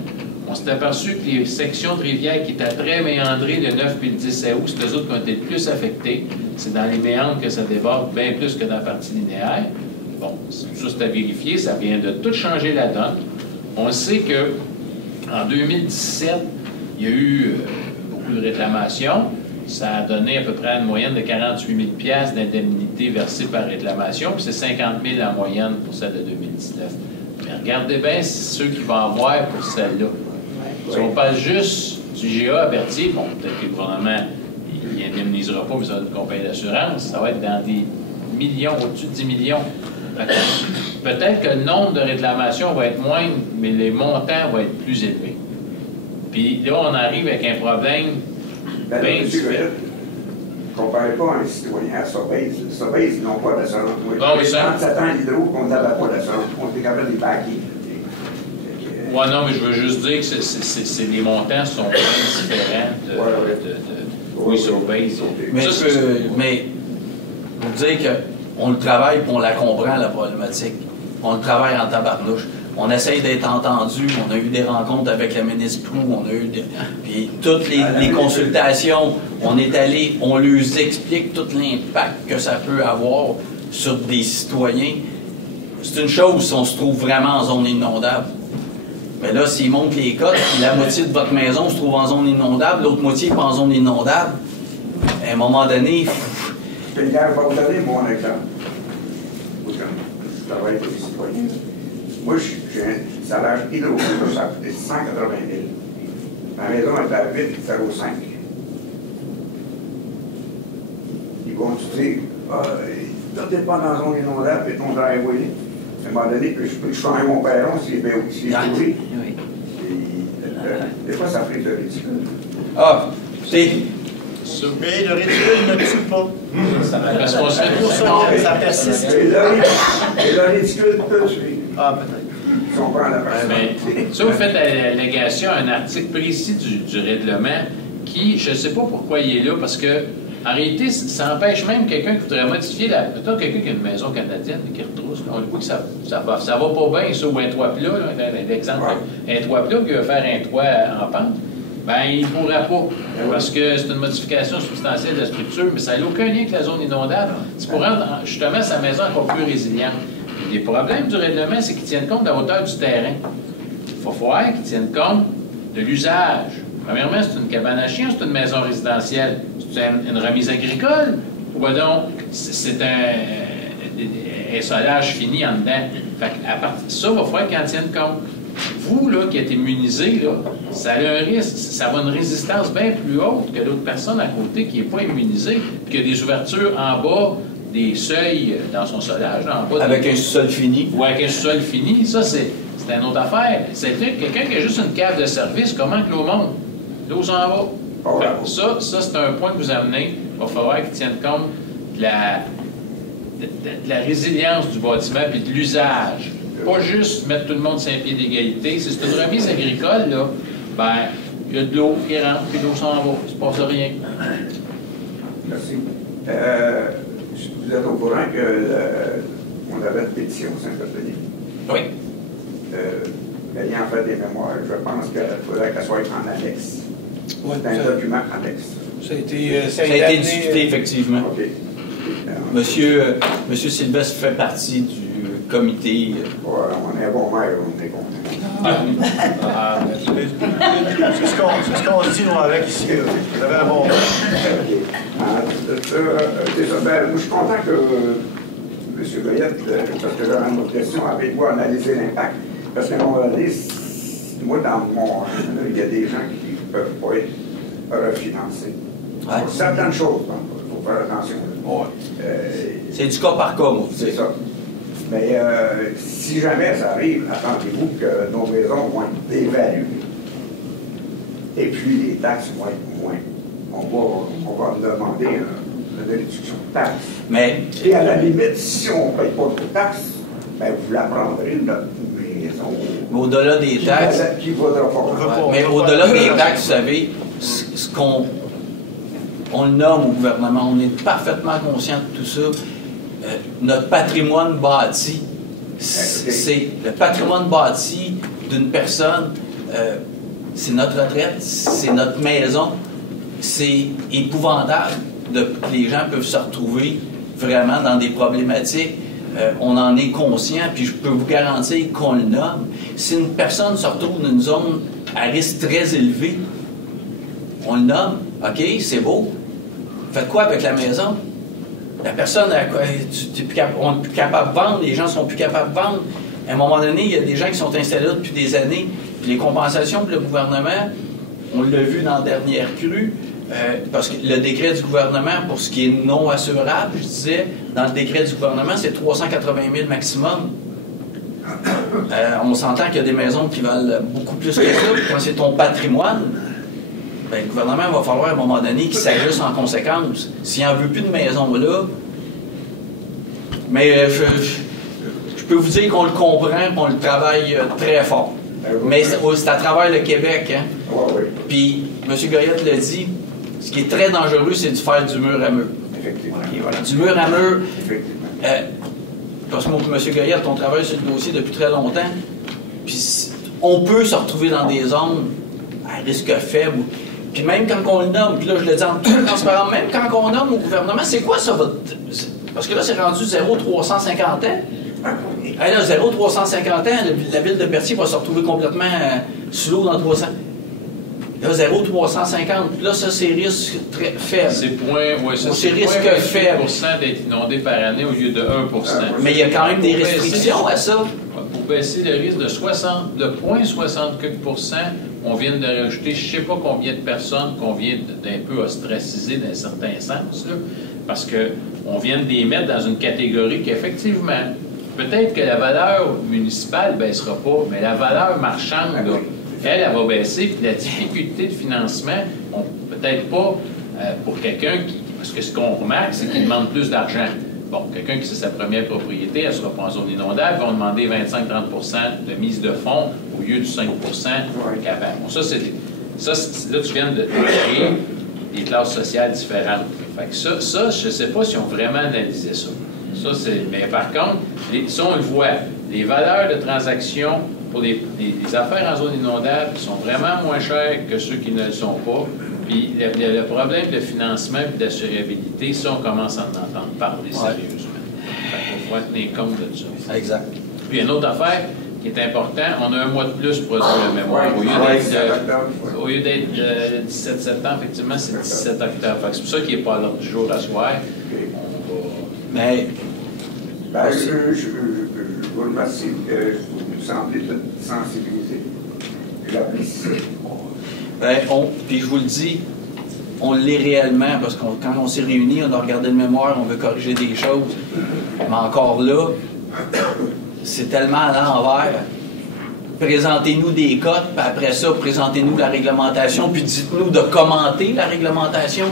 On s'est aperçu que les sections de rivières qui étaient très méandrées, le 9 et le 10 août, c'est eux autres qui ont été le plus affectés. C'est dans les méandres que ça déborde bien plus que dans la partie linéaire. Bon, ça c'est à vérifier, ça vient de tout changer la donne. On sait qu'en 2017, il y a eu beaucoup de réclamations. Ça a donné à peu près une moyenne de 48 000 $ d'indemnités versées par réclamation, puis c'est 50 000 en moyenne pour celle de 2019. Mais regardez bien ceux qui vont avoir pour celle-là. Si on parle juste du GA à Berthier, bon, peut-être que le gouvernement n'indemnisera pas, mais ça va être une compagnie d'assurance, ça va être dans des millions, au-dessus de 10 millions. Peut-être que le nombre de réclamations va être moindre, mais les montants vont être plus élevés. Puis là, on arrive avec un problème bien différent. Ne comparez pas un citoyen à Sobeys. Sobeys, ils n'ont pas d'assurance. Bon, oui, ça. Quand ça tend l'hydro, on n'avait pas d'assurance. On est capable des baquets. Oui, non, mais je veux juste dire que les montants sont bien différents de Sobeys. Mais vous dire qu'on le travaille et on la comprend, la problématique. On le travaille en tabarnouche. On essaye d'être entendu. On a eu des rencontres avec la ministre Proulx. On a eu puis toutes les consultations. On est allé, on leur explique tout l'impact que ça peut avoir sur des citoyens. C'est une chose si on se trouve vraiment en zone inondable. Mais là, s'ils montent les cotes, la moitié de votre maison se trouve en zone inondable, l'autre moitié n'est pas en zone inondable, à un moment donné... Je vais vous donner mon exemple. Je travaille pour les citoyens. Moi, j'ai un salaire hydro, ça a coûté 180 000. Ma maison est à 8,05. Ils vont te dire, tout n'est pas dans la zone inondable et ton driveway. À un moment donné, je change mon perron s'il est pourri. Des fois, ça fait de ridicule. Ah, c'est... Mais le ridicule ne tue pas. Parce qu'on se fait pour ça persiste. Et le ridicule peut tuer. Ah, peut-être. Si on prend la personne. Mais ça, vous faites allégation à un article précis du règlement qui, je ne sais pas pourquoi il est là, parce que en réalité, ça empêche même quelqu'un qui voudrait modifier peut-être quelqu'un qui a une maison canadienne qui retrousse. On voit que ça va pas bien, ça, ou un toit plat, l'exemple, un toit plat qui veut faire un toit en pente, bien, il ne pourra pas, parce que c'est une modification substantielle de la structure, mais ça n'a aucun lien avec la zone inondable. C'est pour rendre justement sa maison encore plus résiliente. Les problèmes du règlement, c'est qu'ils tiennent compte de la hauteur du terrain. Il faut voir qu'ils tiennent compte de l'usage. Premièrement, c'est une cabane à chiens, c'est une maison résidentielle. C'est une remise agricole? Ou donc, c'est un solage fini en dedans? Fait à partir de ça, il va falloir qu'ils en tiennent compte. Il vous, là, qui êtes immunisé, là, ça a un risque, ça va une résistance bien plus haute que l'autre personne à côté qui n'est pas immunisée, puis qui a des ouvertures en bas des seuils dans son solage, en bas. Avec un sous-sol fini. Oui, avec un sous-sol fini. Ça, c'est une autre affaire. C'est quelqu'un qui a juste une cave de service, comment que l'eau monte? L'eau s'en va. Ça, c'est un point que vous amenez. Il va falloir qu'il tienne compte de la résilience du bâtiment et de l'usage. Pas juste mettre tout le monde sur un pied d'égalité. Si c'est une remise agricole, là, ben, il y a de l'eau qui rentre, puis l'eau s'en va. Il ne se passe rien. Merci. Vous êtes au courant qu'on avait une pétition au Saint-Barthélemy? Oui. Ayant fait des mémoires, je pense qu'il faudrait qu'elle soit en annexe. Ouais, c'est un document annexe. Ça a été discuté, effectivement. OK. Monsieur Sylvestre fait partie du comité. Voilà, on est un bon maire, on est content. C'est ce qu'on dit, nous, avec ici. Vous avez un bon maire. C'est ça. Ben, je suis content que M. Goyette, parce que j'aurais une autre question, avec vous analyser l'impact. Parce qu'à un moment donné, moi, dans mon il y a des gens qui ne peuvent pas être refinancés. Ouais. Certaines choses, il faut faire attention. Ouais. C'est du cas par cas, moi. C'est ça. Mais si jamais ça arrive, attendez-vous que nos maisons vont être dévaluées. Et puis les taxes vont être moins. On va me demander une réduction de taxes. Mais, et à la limite, si on ne paye pas de taxes, ben vous la prendrez, notre maison. Mais au-delà des taxes. Qui vaudra pas. Mais au-delà des taxes, vous savez, ce qu'on le nomme au gouvernement, on est parfaitement conscient de tout ça. Notre patrimoine bâti, c'est le patrimoine bâti d'une personne, c'est notre retraite, c'est notre maison. C'est épouvantable que les gens peuvent se retrouver vraiment dans des problématiques. On en est conscient, puis je peux vous garantir qu'on le nomme. Si une personne se retrouve dans une zone à risque très élevé, on le nomme. OK, c'est beau. Faites quoi avec la maison? La personne, on n'est plus capable de vendre, les gens ne sont plus capables de vendre. À un moment donné, il y a des gens qui sont installés là depuis des années, puis les compensations pour le gouvernement, on l'a vu dans la dernière crue, parce que le décret du gouvernement, pour ce qui est non assurable, je disais, dans le décret du gouvernement, c'est 380 000 maximum. On s'entend qu'il y a des maisons qui valent beaucoup plus que ça, puis quand c'est ton patrimoine, ben, le gouvernement va falloir à un moment donné qu'il s'ajuste en conséquence. S'il n'en veut plus de maison là, mais je peux vous dire qu'on le comprend et qu'on le travaille très fort. Mais c'est à travers le Québec. Hein? Puis, M. Goyette l'a dit, ce qui est très dangereux, c'est de faire du mur à mur. Effectivement. Okay, voilà. Du mur à mur. Parce que M. Goyette, on travaille sur le dossier depuis très longtemps. Puis, on peut se retrouver dans des zones à risque faible. Puis même quand on le nomme, puis là je le dis en toute transparence, même quand on nomme au gouvernement, c'est quoi ça votre... Parce que là c'est rendu 0,350 ans. Hey, là, 0,350 ans, la ville de Berthier va se retrouver complètement sous l'eau dans 300. Là, 0,350, puis là ça c'est risque très faible. C'est risque faible. 0,8% d'être inondé par année au lieu de 1%. Mais il y a quand même des restrictions à ça. Pour baisser le risque de 0,60%, on vient de rajouter je ne sais pas combien de personnes qu'on vient d'un peu ostraciser dans un certain sens, là, parce qu'on vient de les mettre dans une catégorie qu'effectivement, peut-être que la valeur municipale ne baissera pas, mais la valeur marchande, là, elle va baisser, puis la difficulté de financement, peut-être pas pour quelqu'un qui... Parce que ce qu'on remarque, c'est qu'il demande plus d'argent. Bon, quelqu'un qui c'est sa première propriété, elle ne sera pas en zone inondable, va demander 25-30% de mise de fonds au lieu du 5% qu'avant. Bon, ça, là, tu viens de créer des classes sociales différentes. Fait que ça je ne sais pas si on vraiment analysé ça. Mais par contre, ça, on le voit. Les valeurs de transaction pour les affaires en zone inondable sont vraiment moins chères que ceux qui ne le sont pas. Puis le problème de financement et d'assurabilité, ça, on commence à en entendre parler sérieusement. Il faut tenir compte de ça. Exact. Puis une autre affaire qui est importante, on a un mois de plus pour produire le mémoire. Au lieu d'être le 17 septembre, effectivement, c'est le 17 octobre. C'est pour ça qu'il n'est pas à l'ordre du jour à soir. Mais... je vous remercie que vous nous semblez sensibiliser. l'apprécie. Ben, puis je vous le dis, on l'est réellement, parce que quand on s'est réunis, on a regardé le mémoire, on veut corriger des choses. Mais encore là, c'est tellement à l'envers. Présentez-nous des cotes, puis après ça, présentez-nous la réglementation, puis dites-nous de commenter la réglementation.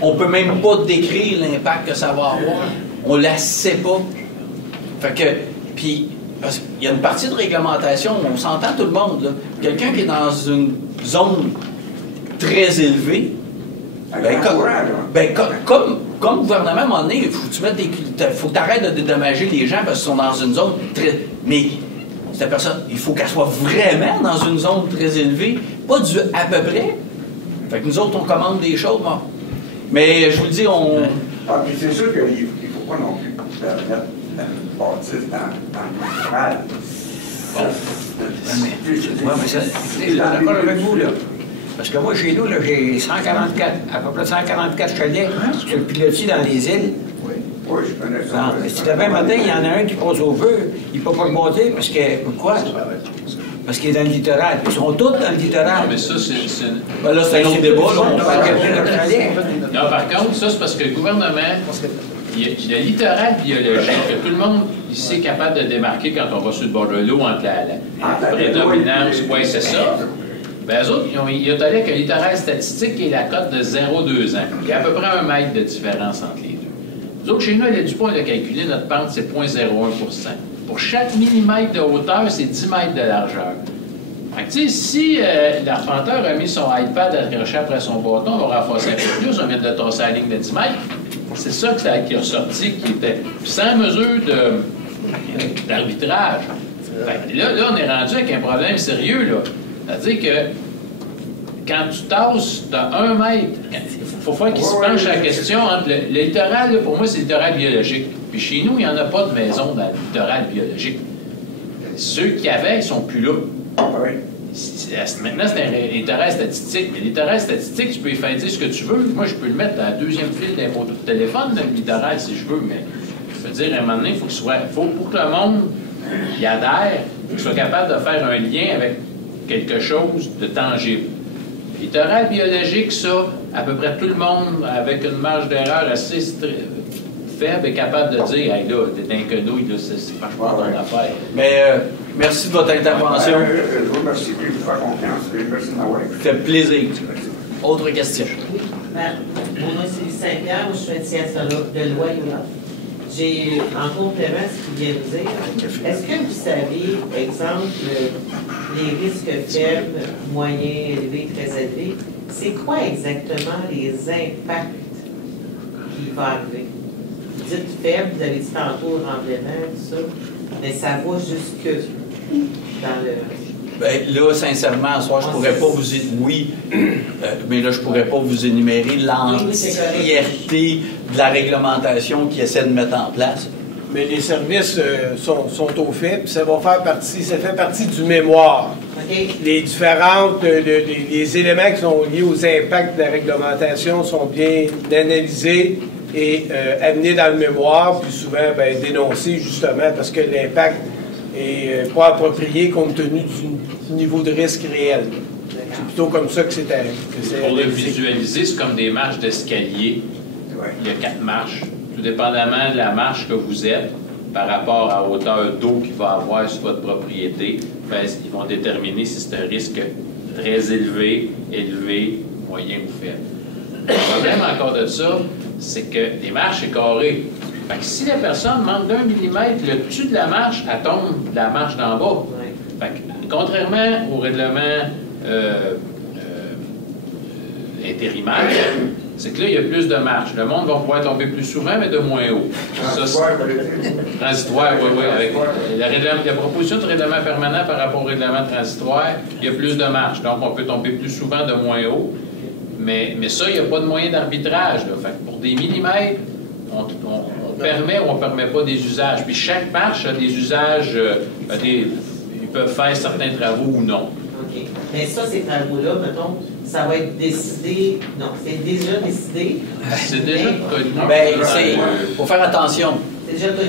On peut même pas décrire l'impact que ça va avoir. On la sait pas. Fait que, puis, parce qu'il y a une partie de réglementation, on s'entend tout le monde, là. Quelqu'un qui est dans une zone très élevée, comme gouvernement, à un moment donné, il faut que tu arrêtes de dédommager les gens parce qu'ils sont dans une zone très... Mais cette personne, il faut qu'elle soit vraiment dans une zone très élevée, pas du à peu près. Fait que nous autres, on commande des choses, bon. Mais je vous le dis, on... Ah, puis c'est sûr qu'il ne faut pas non plus mettre la bâtisse dans le littoral. Oui, mais je suis d'accord avec vous, là. Parce que moi, chez nous, là, j'ai 144, à peu près 144 chalets sur le pilotis dans les îles. Oui, je connais ça. Si demain matin, il y en a un qui passe au feu, il ne peut pas le monter parce que... Pourquoi? Parce qu'il est dans le littoral. Ils sont tous dans le littoral. Non, mais ça, c'est... Ben là, c'est un autre débat, là. On parle de chalet. Non, par contre, ça, c'est parce que le gouvernement, il y a le littoral biologique, que tout le monde ici est capable de démarquer quand on va sur le bord de l'eau entre la prédominance. Oui, c'est ça. Ben, eux autres, ils ont allé avec un littoral statistique qui est la cote de 0,2 ans. Il y a à peu près 1 mètre de différence entre les deux. Nous autres, chez nous, à l'aide du point, on a calculé notre pente, c'est 0,01 %. Pour chaque millimètre de hauteur, c'est 10 mètres de largeur. Fait que, tu sais, si l'arpenteur a mis son iPad accroché après son bâton, on va renforcer un peu plus, on va mettre de tasser la ligne de 10 mètres. C'est ça qui est ressorti, qui était sans mesure d'arbitrage. Là, on est rendu avec un problème sérieux, là. C'est-à-dire que quand tu tasses de 1 mètre, il faut faire qu'il se penche à la question entre le littoral, là, pour moi, c'est le littoral biologique. Puis chez nous, il n'y en a pas de maison dans le littoral biologique. Ceux qui avaient, ils ne sont plus là. Maintenant, c'est un littoral statistique. Le littoral statistique, tu peux y faire dire ce que tu veux. Moi, je peux le mettre dans la deuxième file d'un poteau de téléphone, dans le littoral, si je veux, mais je veux dire, à un moment donné, il faut pour que le monde y adhère, qu'il soit capable de faire un lien avec quelque chose de tangible. Le littoral biologique, ça, à peu près tout le monde, avec une marge d'erreur assez faible, est capable de dire, hey, là, t'es un quenouille, là, c'est franchement ton affaire. Mais merci de votre intervention. Je vous remercie de vous faire confiance. Merci de m'avoir écouté. Ça fait plaisir. Autre question. Oui. Moi, c'est Saint-Pierre, moi, je suis médecin de Loyola. J'ai, en complément à ce qu'il vient de dire, est-ce que vous savez, exemple, les risques faibles, moyens, élevés, très élevés, c'est quoi exactement les impacts qui vont arriver? Vous dites faible, vous avez dit tantôt rendement, tout ça, mais ça va jusque dans le... Ben, là, sincèrement, ce soir, je pourrais pas vous... mais là, je pourrais pas vous énumérer l'entièreté de la réglementation qu'ils essaient de mettre en place. Mais les services sont au fait, puis ça fait partie du mémoire. Okay. Les différentes, les éléments qui sont liés aux impacts de la réglementation sont bien analysés et amenés dans le mémoire, puis souvent dénoncés justement parce que l'impact n'est pas approprié compte tenu du niveau de risque réel. C'est plutôt comme ça que c'est Pour le visualiser, c'est comme des marches d'escalier. Il y a 4 marches. Tout dépendamment de la marche que vous êtes, par rapport à la hauteur d'eau qu'il va avoir sur votre propriété, ils vont déterminer si c'est un risque très élevé, moyen ou faible. Le problème encore de ça, c'est que les marches sont carrées. Fait que si la personne manque d'1 millimètre, le dessus de la marche, elle tombe de la marche d'en bas. Fait que, contrairement au règlement intérimaire, c'est que là, il y a plus de marches. Le monde va pouvoir tomber plus souvent, mais de moins haut. Transitoire, oui. Avec la proposition de règlement permanent par rapport au règlement transitoire, il y a plus de marches. Donc, on peut tomber plus souvent de moins haut. Mais ça, il n'y a pas de moyen d'arbitrage. Fait que pour des millimètres, on permet ou on ne permet pas des usages. Puis chaque marche a des usages, ils peuvent faire certains travaux ou non. OK. Mais ça, ces travaux-là, mettons, ça va être décidé. Non, c'est déjà décidé. C'est déjà connu. Ben, il faut faire attention. C'est déjà connu.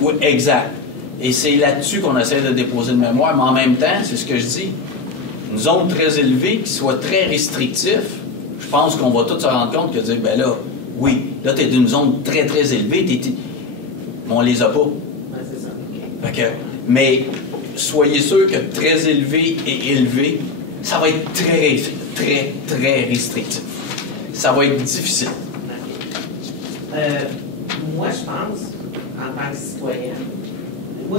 Oui, exact. Et c'est là-dessus qu'on essaie de déposer le mémoire, mais en même temps, c'est ce que je dis, une zone très élevée qui soit très restrictive, je pense qu'on va tous se rendre compte que dire, ben là, oui, là, tu es d'une zone très, très élevée, mais on les a pas. Ouais, c'est ça. Fait que, mais soyez sûr que très élevé et élevé, ça va être très, très, très restrictif. Ça va être difficile. Moi, je pense, en tant que citoyen, moi,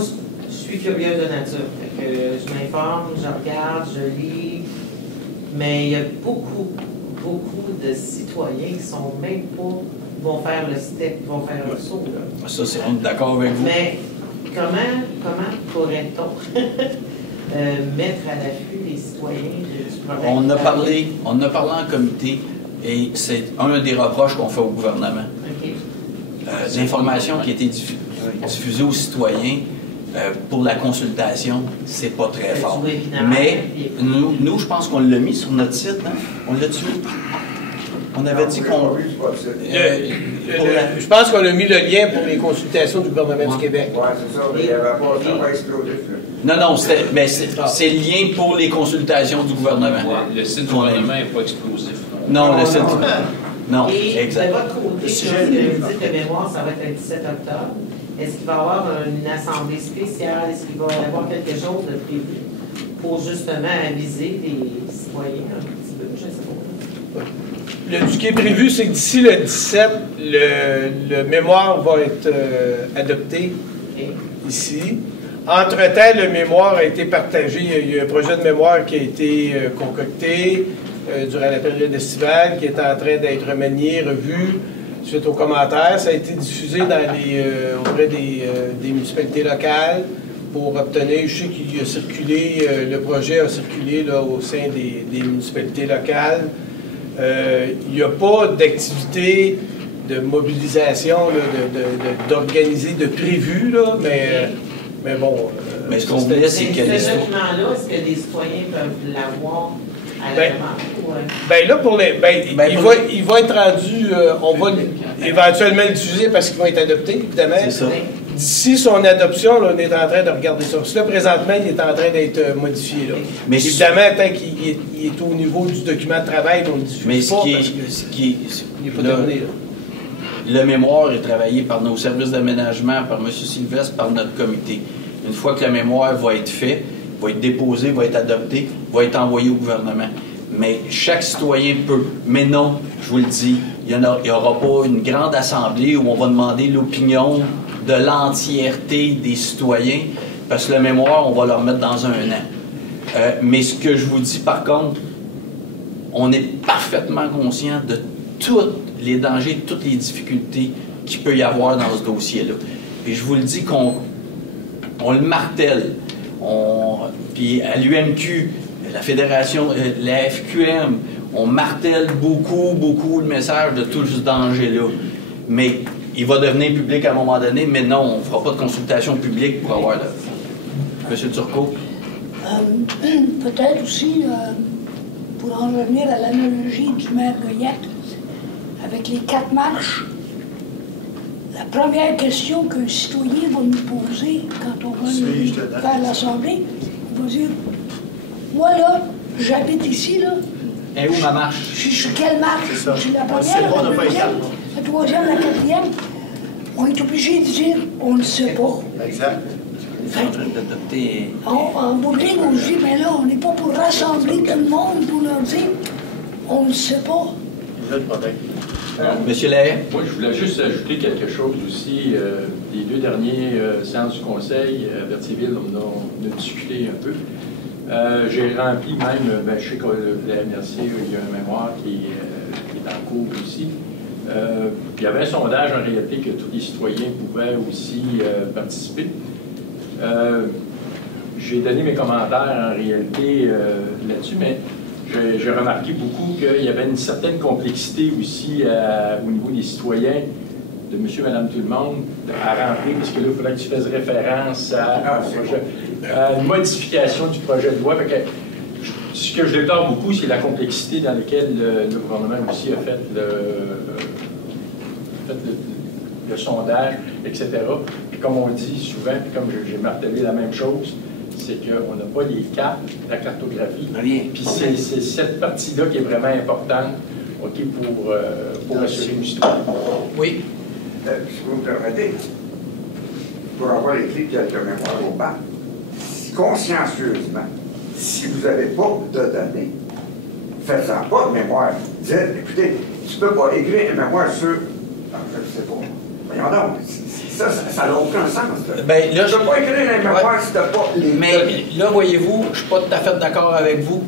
je suis curieux de nature. Fait que je m'informe, je regarde, je lis, mais il y a beaucoup de citoyens qui sont même pas, vont faire le step, vont faire le saut. Là. Ça, on est d'accord avec vous. Mais comment pourrait-on mettre à l'affût les citoyens du problème? On en a parlé en comité et c'est un des reproches qu'on fait au gouvernement. Okay. L'information qui a été diffusée aux citoyens pour la consultation, c'est pas très fort. Mais nous, je pense qu'on l'a mis sur notre site. Hein? On l'a tué. On avait dit qu'on... Je pense qu'on a mis le lien pour les consultations du gouvernement du Québec. Oui, c'est ça, mais il n'y avait pas explosif. Non, c'est le lien pour les consultations du gouvernement. Le site du gouvernement n'est pas explosif. Non, le site... Non, et exact. de votre côté, lorsque vous dites que mémoire, ça va être le 17 octobre, est-ce qu'il va y avoir une assemblée spéciale? Est-ce qu'il va y avoir quelque chose de prévu pour justement aviser les citoyens un petit peu? Je ne sais pas. Ce qui est prévu, c'est que d'ici le 17, le mémoire va être adopté ici. Entre-temps, le mémoire a été partagé. Il y a un projet de mémoire qui a été concocté durant la période estivale, qui est en train d'être manié, revu suite aux commentaires. Ça a été diffusé auprès des municipalités locales pour obtenir, je sais qu'il a circulé, le projet a circulé là, au sein des municipalités locales. Il n'y a pas d'activité de mobilisation, d'organiser, de prévu, là, mais bon... mais ce qu'on voulait, c'est que... Ce document-là, est-ce que les citoyens peuvent l'avoir à la demande? Ben là, il va être rendu... on va éventuellement l'utiliser parce qu'il va être adopté, évidemment. C'est ça. D'ici son adoption, là, on est en train de regarder ça. Parce que là, présentement, il est en train d'être modifié. Là. Mais évidemment, tant qu'il est au niveau du document de travail, on ne le diffuse pas. Mais il n'est pas terminé. Le mémoire est travaillé par nos services d'aménagement, par M. Sylvestre, par notre comité. Une fois que le mémoire va être fait, va être déposé, va être adopté, va être envoyé au gouvernement. Mais chaque citoyen peut. Mais non, je vous le dis, il n'y aura pas une grande assemblée où on va demander l'opinion de l'entièreté des citoyens, parce que le mémoire, on va leur mettre dans un an. Mais ce que je vous dis, par contre, on est parfaitement conscient de tous les dangers, toutes les difficultés qu'il peut y avoir dans ce dossier-là. Et je vous le dis on le martèle. Puis à l'UMQ, la Fédération, la FQM, on martèle beaucoup le message de tout ce danger-là. Mais il va devenir public à un moment donné, mais non, on ne fera pas de consultation publique pour avoir Monsieur Turcot. Peut-être aussi, pour en revenir à l'analogie du maire Goyette, avec les 4 marches, la première question qu'un citoyen va nous poser quand on va faire l'Assemblée, il va dire, moi là, j'habite ici, là. Et où ma marche? Je suis sur quelle marche? C'est la première, la deuxième, la troisième, la quatrième. On est obligé de dire, on ne sait pas. Exact. En bout de ligne, on se dit, mais là, on n'est pas pour rassembler tout le monde pour leur dire, on ne sait pas. Monsieur Lahaye? Moi, je voulais juste ajouter quelque chose aussi. Les 2 dernières séances du Conseil à Berthierville, on a discuté un peu. J'ai rempli même, je sais que la MRC, il y a un mémoire qui est en cours aussi. Il y avait un sondage en réalité que tous les citoyens pouvaient aussi participer. J'ai donné mes commentaires en réalité là-dessus, mais j'ai remarqué beaucoup qu'il y avait une certaine complexité aussi au niveau des citoyens, de monsieur, madame, tout le monde, à rentrer, parce que là, il faudrait que tu fasses référence à une modification du projet de loi. Ce que je déplore beaucoup, c'est la complexité dans laquelle le gouvernement aussi a fait le sondage, etc. Puis comme on dit souvent, puis comme j'ai martelé la même chose, c'est qu'on n'a pas les cartes, la cartographie. Rien. Puis c'est cette partie-là qui est vraiment importante, OK, pour assurer une histoire. Oui. Si vous me permettez, pour avoir écrit quelques mémoires au banc, consciencieusement, si vous n'avez pas de données, faites-en pas de mémoire. Dites, écoutez, tu ne peux pas écrire une mémoire sur... je ne sais pas. Voyons donc, ça n'a aucun sens. Ben, là, tu ne peux pas écrire une mémoire si tu n'as pas les mais données. là, voyez-vous, je ne suis pas tout à fait d'accord avec vous,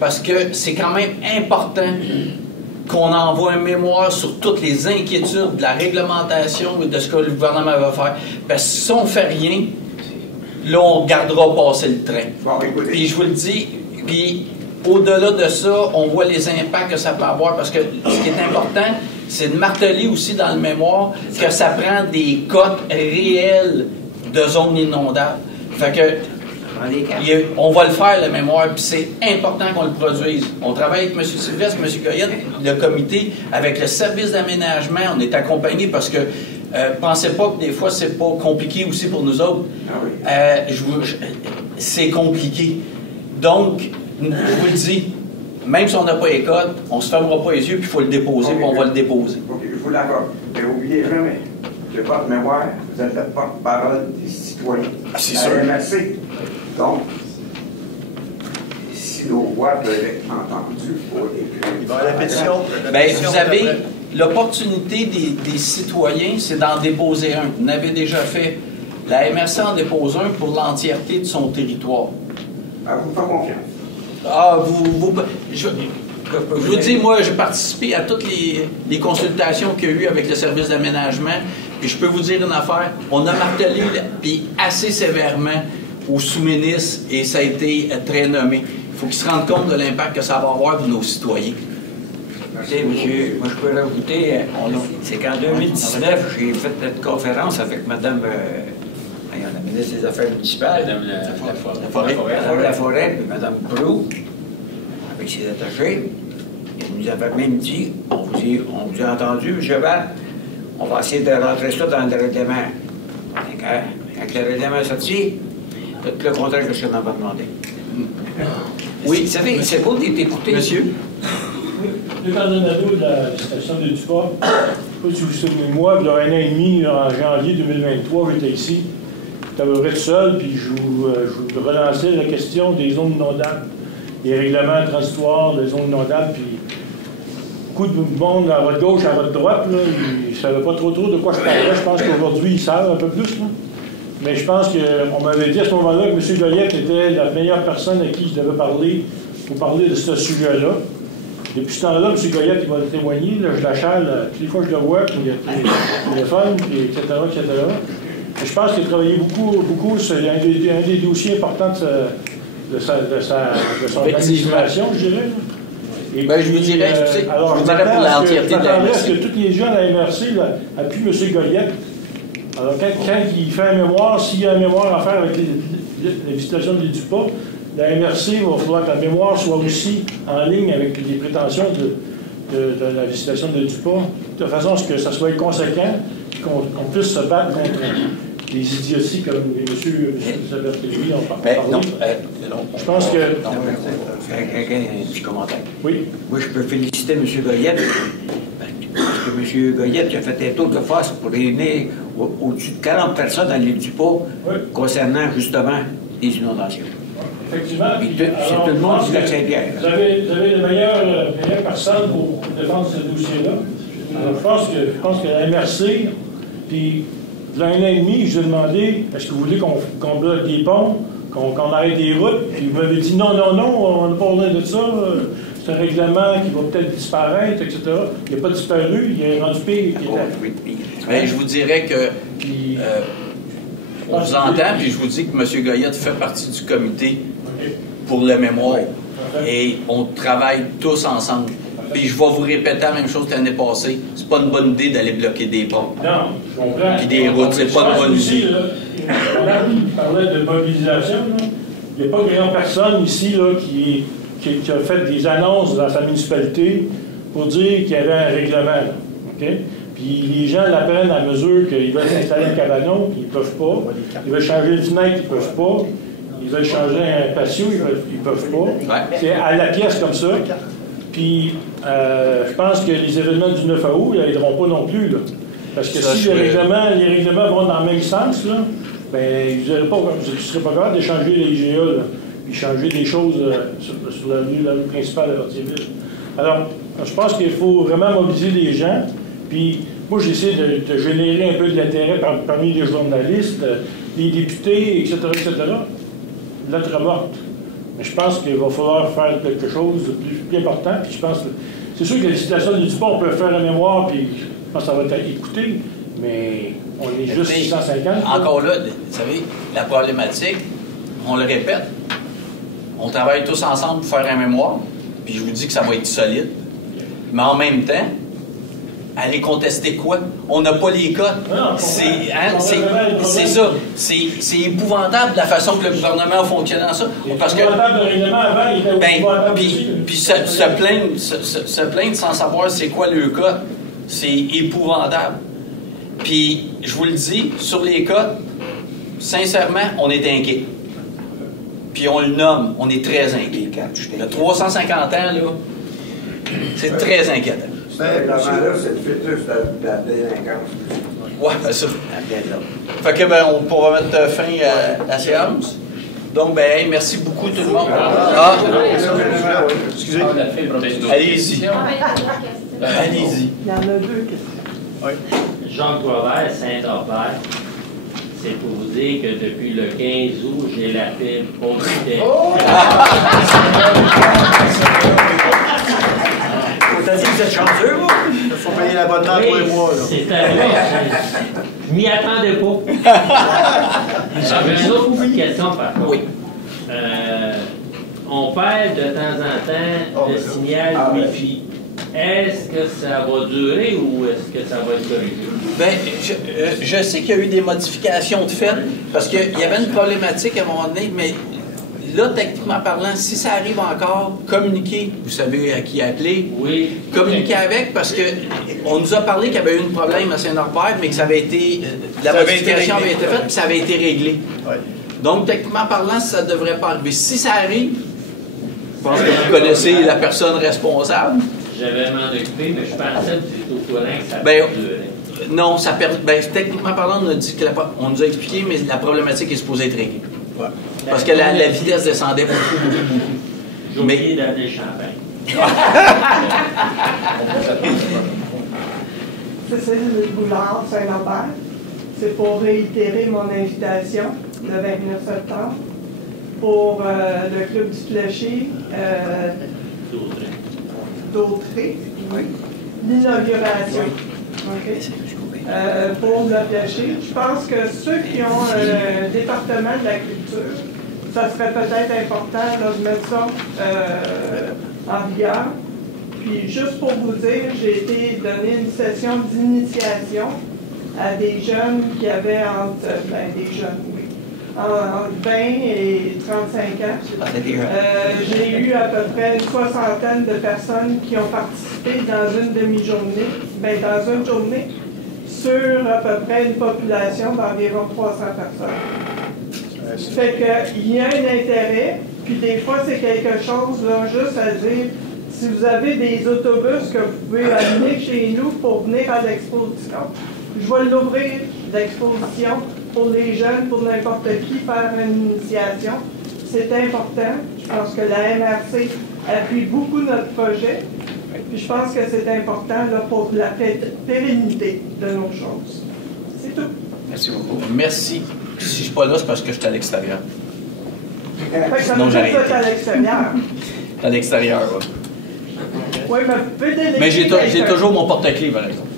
parce que c'est quand même important qu'on envoie un mémoire sur toutes les inquiétudes de la réglementation et de ce que le gouvernement va faire. Parce que si on ne fait rien, là, on regardera passer le train. Bon, écoutez. Puis je vous le dis, puis au-delà de ça, on voit les impacts que ça peut avoir, parce que ce qui est important, c'est de marteler aussi dans le mémoire que ça prend des cotes réelles de zones inondables. Fait que on va le faire, le mémoire, puis c'est important qu'on le produise. On travaille avec M. Sylvestre, M. Goyette, le comité, avec le service d'aménagement. On est accompagné parce que pensez pas que des fois c'est pas compliqué aussi pour nous autres. C'est compliqué. Donc, je vous le dis, même si on n'a pas les codes, on ne se fermera pas les yeux, puis il faut le déposer, puis on va le déposer. OK, je vous l'accorde. Mais n'oubliez jamais que votre mémoire, vous êtes la porte-parole des citoyens. C'est sûr. MRC. Donc, si nos voix peuvent être entendues, il faut écrire. La pétition. Bien, vous avez l'opportunité des citoyens, c'est d'en déposer un. Vous n'avez déjà fait. La MRC en dépose un pour l'entièreté de son territoire. Vous faites confiance. Je vous dis, moi, j'ai participé à toutes les consultations qu'il y a eu avec le service d'aménagement, puis je peux vous dire une affaire, on a martelé, puis assez sévèrement, aux sous-ministres, et ça a été très nommé. Il faut qu'ils se rendent compte de l'impact que ça va avoir pour nos citoyens. Écoutez, monsieur, moi je peux rajouter, c'est qu'en 2019, j'ai fait cette conférence avec Mme la ministre des Affaires municipales, Mme Laforêt, puis Mme Proulx, avec ses attachés. Elle nous avait même dit, on vous a entendu, M. Val, on va essayer de rentrer ça dans le règlement. Avec le règlement sorti, tout le contraire que ce qu'on m'a demandé. Oui, vous savez, c'est beau d'être écouté. Monsieur? Oui, le coordonnateur de la station de Dupont, je ne sais pas si vous vous souvenez de moi, il y a 1 an et demi, en janvier 2023, j'étais ici. J'étais à peu près tout seul, puis je vous relançais la question des zones inondables, des règlements transitoires des zones inondables, puis beaucoup de monde à votre gauche, à votre droite, là, ils ne savaient pas trop de quoi je parlais. Je pense qu'aujourd'hui, ils savent un peu plus. Là. Mais je pense qu'on m'avait dit à ce moment-là que M. Goyette était la meilleure personne à qui je devais parler pour parler de ce sujet-là. Depuis ce temps-là, M. Goyette, il va témoigner, là, je l'achale toutes les fois que je le vois, puis il y a le téléphone, puis etc., etc. Et je pense qu'il a travaillé beaucoup sur un des dossiers importants de son administration, je dirais. Et ben, je vous dirais, alors, je vous dirais pour l'entièreté de la MRC. que tous les gens à la MRC là, appuient M. Goyette. Alors, quand il fait un mémoire, s'il y a un mémoire à faire avec les visitations de l'Édupa, la MRC va falloir que la mémoire soit aussi en ligne avec les prétentions de la visitation de l'Édupa, de façon à ce que ça soit conséquent, qu'on puisse se battre contre des idioties comme M. Sabertelli ont parlé. Je pense que... Un petit commentaire. Oui. Moi, je peux féliciter M. Goyette, parce que M. Goyette a fait un tour de force pour réunir au-dessus de 40 personnes à l'île du Pau concernant justement les inondations. Effectivement. C'est tout le monde du Lac-Saint-Pierre. Vous avez les meilleures personnes pour défendre ce dossier-là. Alors, je pense que la MRC, puis il y a 1 an et demi, je vous ai demandé, est-ce que vous voulez qu'on bloque des ponts, qu'on arrête des routes? Puis vous m'avez dit non, on n'a pas besoin de ça. C'est un règlement qui va peut-être disparaître, etc. Il n'a pas disparu, il est rendu pire. Bien, je vous dirais que on vous entend, puis je vous dis que M. Goyette fait partie du comité pour le mémoire. Et on travaille tous ensemble. Puis je vais vous répéter la même chose que l'année passée. C'est pas une bonne idée d'aller bloquer des ponts. Non, je comprends. Puis des routes, c'est pas une bonne idée. On parlait de mobilisation. Là. Il n'y a pas grand personne ici là, qui a fait des annonces dans sa municipalité pour dire qu'il y avait un règlement. Okay? Puis les gens l'apprennent à mesure qu'ils veulent s'installer un cabanon, puis ils ne peuvent pas. Ils veulent changer une fenêtre, ils ne peuvent pas. Ils veulent changer un patio, ils ne peuvent pas. C'est à la pièce comme ça. Puis je pense que les événements du 9 août, ils n'aideront pas non plus. Là. Parce que si les règlements vont dans le même sens, là, ben, vous ne serez pas capable de changer les IGA, là, puis changer des choses sur la rue principale de Hortieville. Alors, je pense qu'il faut vraiment mobiliser les gens. Puis, moi, j'essaie de générer un peu de l'intérêt parmi les journalistes, les députés, etc., etc. Lettre morte. Mais je pense qu'il va falloir faire quelque chose de plus important. Puis, je pense que c'est sûr que la législation du pont, on peut faire un mémoire, puis je pense que ça va être écouté, mais on est juste 650. Encore là, vous savez, la problématique, on le répète, on travaille tous ensemble pour faire un mémoire, puis je vous dis que ça va être solide. Mais en même temps, aller contester quoi? On n'a pas les codes. C'est ça. C'est épouvantable la façon que le gouvernement a fonctionné dans ça. Parce que, puis se plaindre sans savoir c'est quoi le code, c'est épouvantable. Puis, je vous le dis, sur les codes, sincèrement, on est inquiet. Puis on le nomme, on est très inquiet. Le 350 ans, là, c'est très inquiétant. Là, c'est le fœtus de la délinquance. Oui, c'est ça. Fait que, ben, on pourra mettre fin à la séance. Donc, ben, hey, merci beaucoup tout le monde. Excusez. Allez-y. Allez-y. Il y en a deux questions. Oui. Jean Boisvert, Saint-Norbert. C'est pour vous dire que depuis le 15 août, j'ai la fibre au vitesse. T'as dit que vous êtes chanceux, vous? Il faut payer l'abonnement tous les mois. C'est arrivé. Je m'y attendais pas. J'avais une autre question par contre. Oui. On perd de temps en temps le signal Wi-Fi. Est-ce que ça va durer ou est-ce que ça va être corrigé? Bien, je sais qu'il y a eu des modifications de fait, parce qu'il y avait une problématique à un moment donné, mais là, techniquement parlant, si ça arrive encore, communiquez, vous savez à qui appeler, oui. Communiquez avec, parce que on nous a parlé qu'il y avait eu un problème à Saint-Norbert, mais que ça avait été, la modification avait été faite, puis ça avait été réglé. Oui. Donc, techniquement parlant, ça ne devrait pas arriver. Si ça arrive, je pense que vous connaissez la personne responsable. J'avais m'en occupé, mais je pensais que vous étiez au courant que ça durait. Non, ça techniquement parlant, on nous a expliqué, mais la problématique est supposée être réglée. Ouais. Parce que la vitesse descendait beaucoup. J'ai oublié d'appeler le champagne. C'est Cécile Boulard, Saint-Lambert. C'est pour réitérer mon invitation le 29 septembre pour le Club du Clocher d'Autré. L'inauguration. Okay. Pour le Clocher. Je pense que ceux qui ont le département de la culture, ça serait peut-être important là, de mettre ça en vigueur. Puis juste pour vous dire, j'ai été donner une session d'initiation à des jeunes qui avaient entre entre 20 et 35 ans. J'ai eu à peu près une soixantaine de personnes qui ont participé dans une demi-journée, dans une journée, sur à peu près une population d'environ 300 personnes. Fait qu'il y a un intérêt, puis des fois c'est quelque chose, là, juste à dire, si vous avez des autobus que vous pouvez amener chez nous pour venir à l'exposition, je vais l'ouvrir d'exposition pour les jeunes, pour n'importe qui, faire une initiation. C'est important. Je pense que la MRC appuie beaucoup notre projet. Puis je pense que c'est important là, pour la pérennité de nos choses. C'est tout. Merci beaucoup. Merci. Si je ne suis pas là, c'est parce que je suis à l'extérieur. Sinon, j'arrête. À l'extérieur. À l'extérieur, oui. Oui, mais vous pouvez déléguer. Mais j'ai toujours mon porte-clés, par exemple.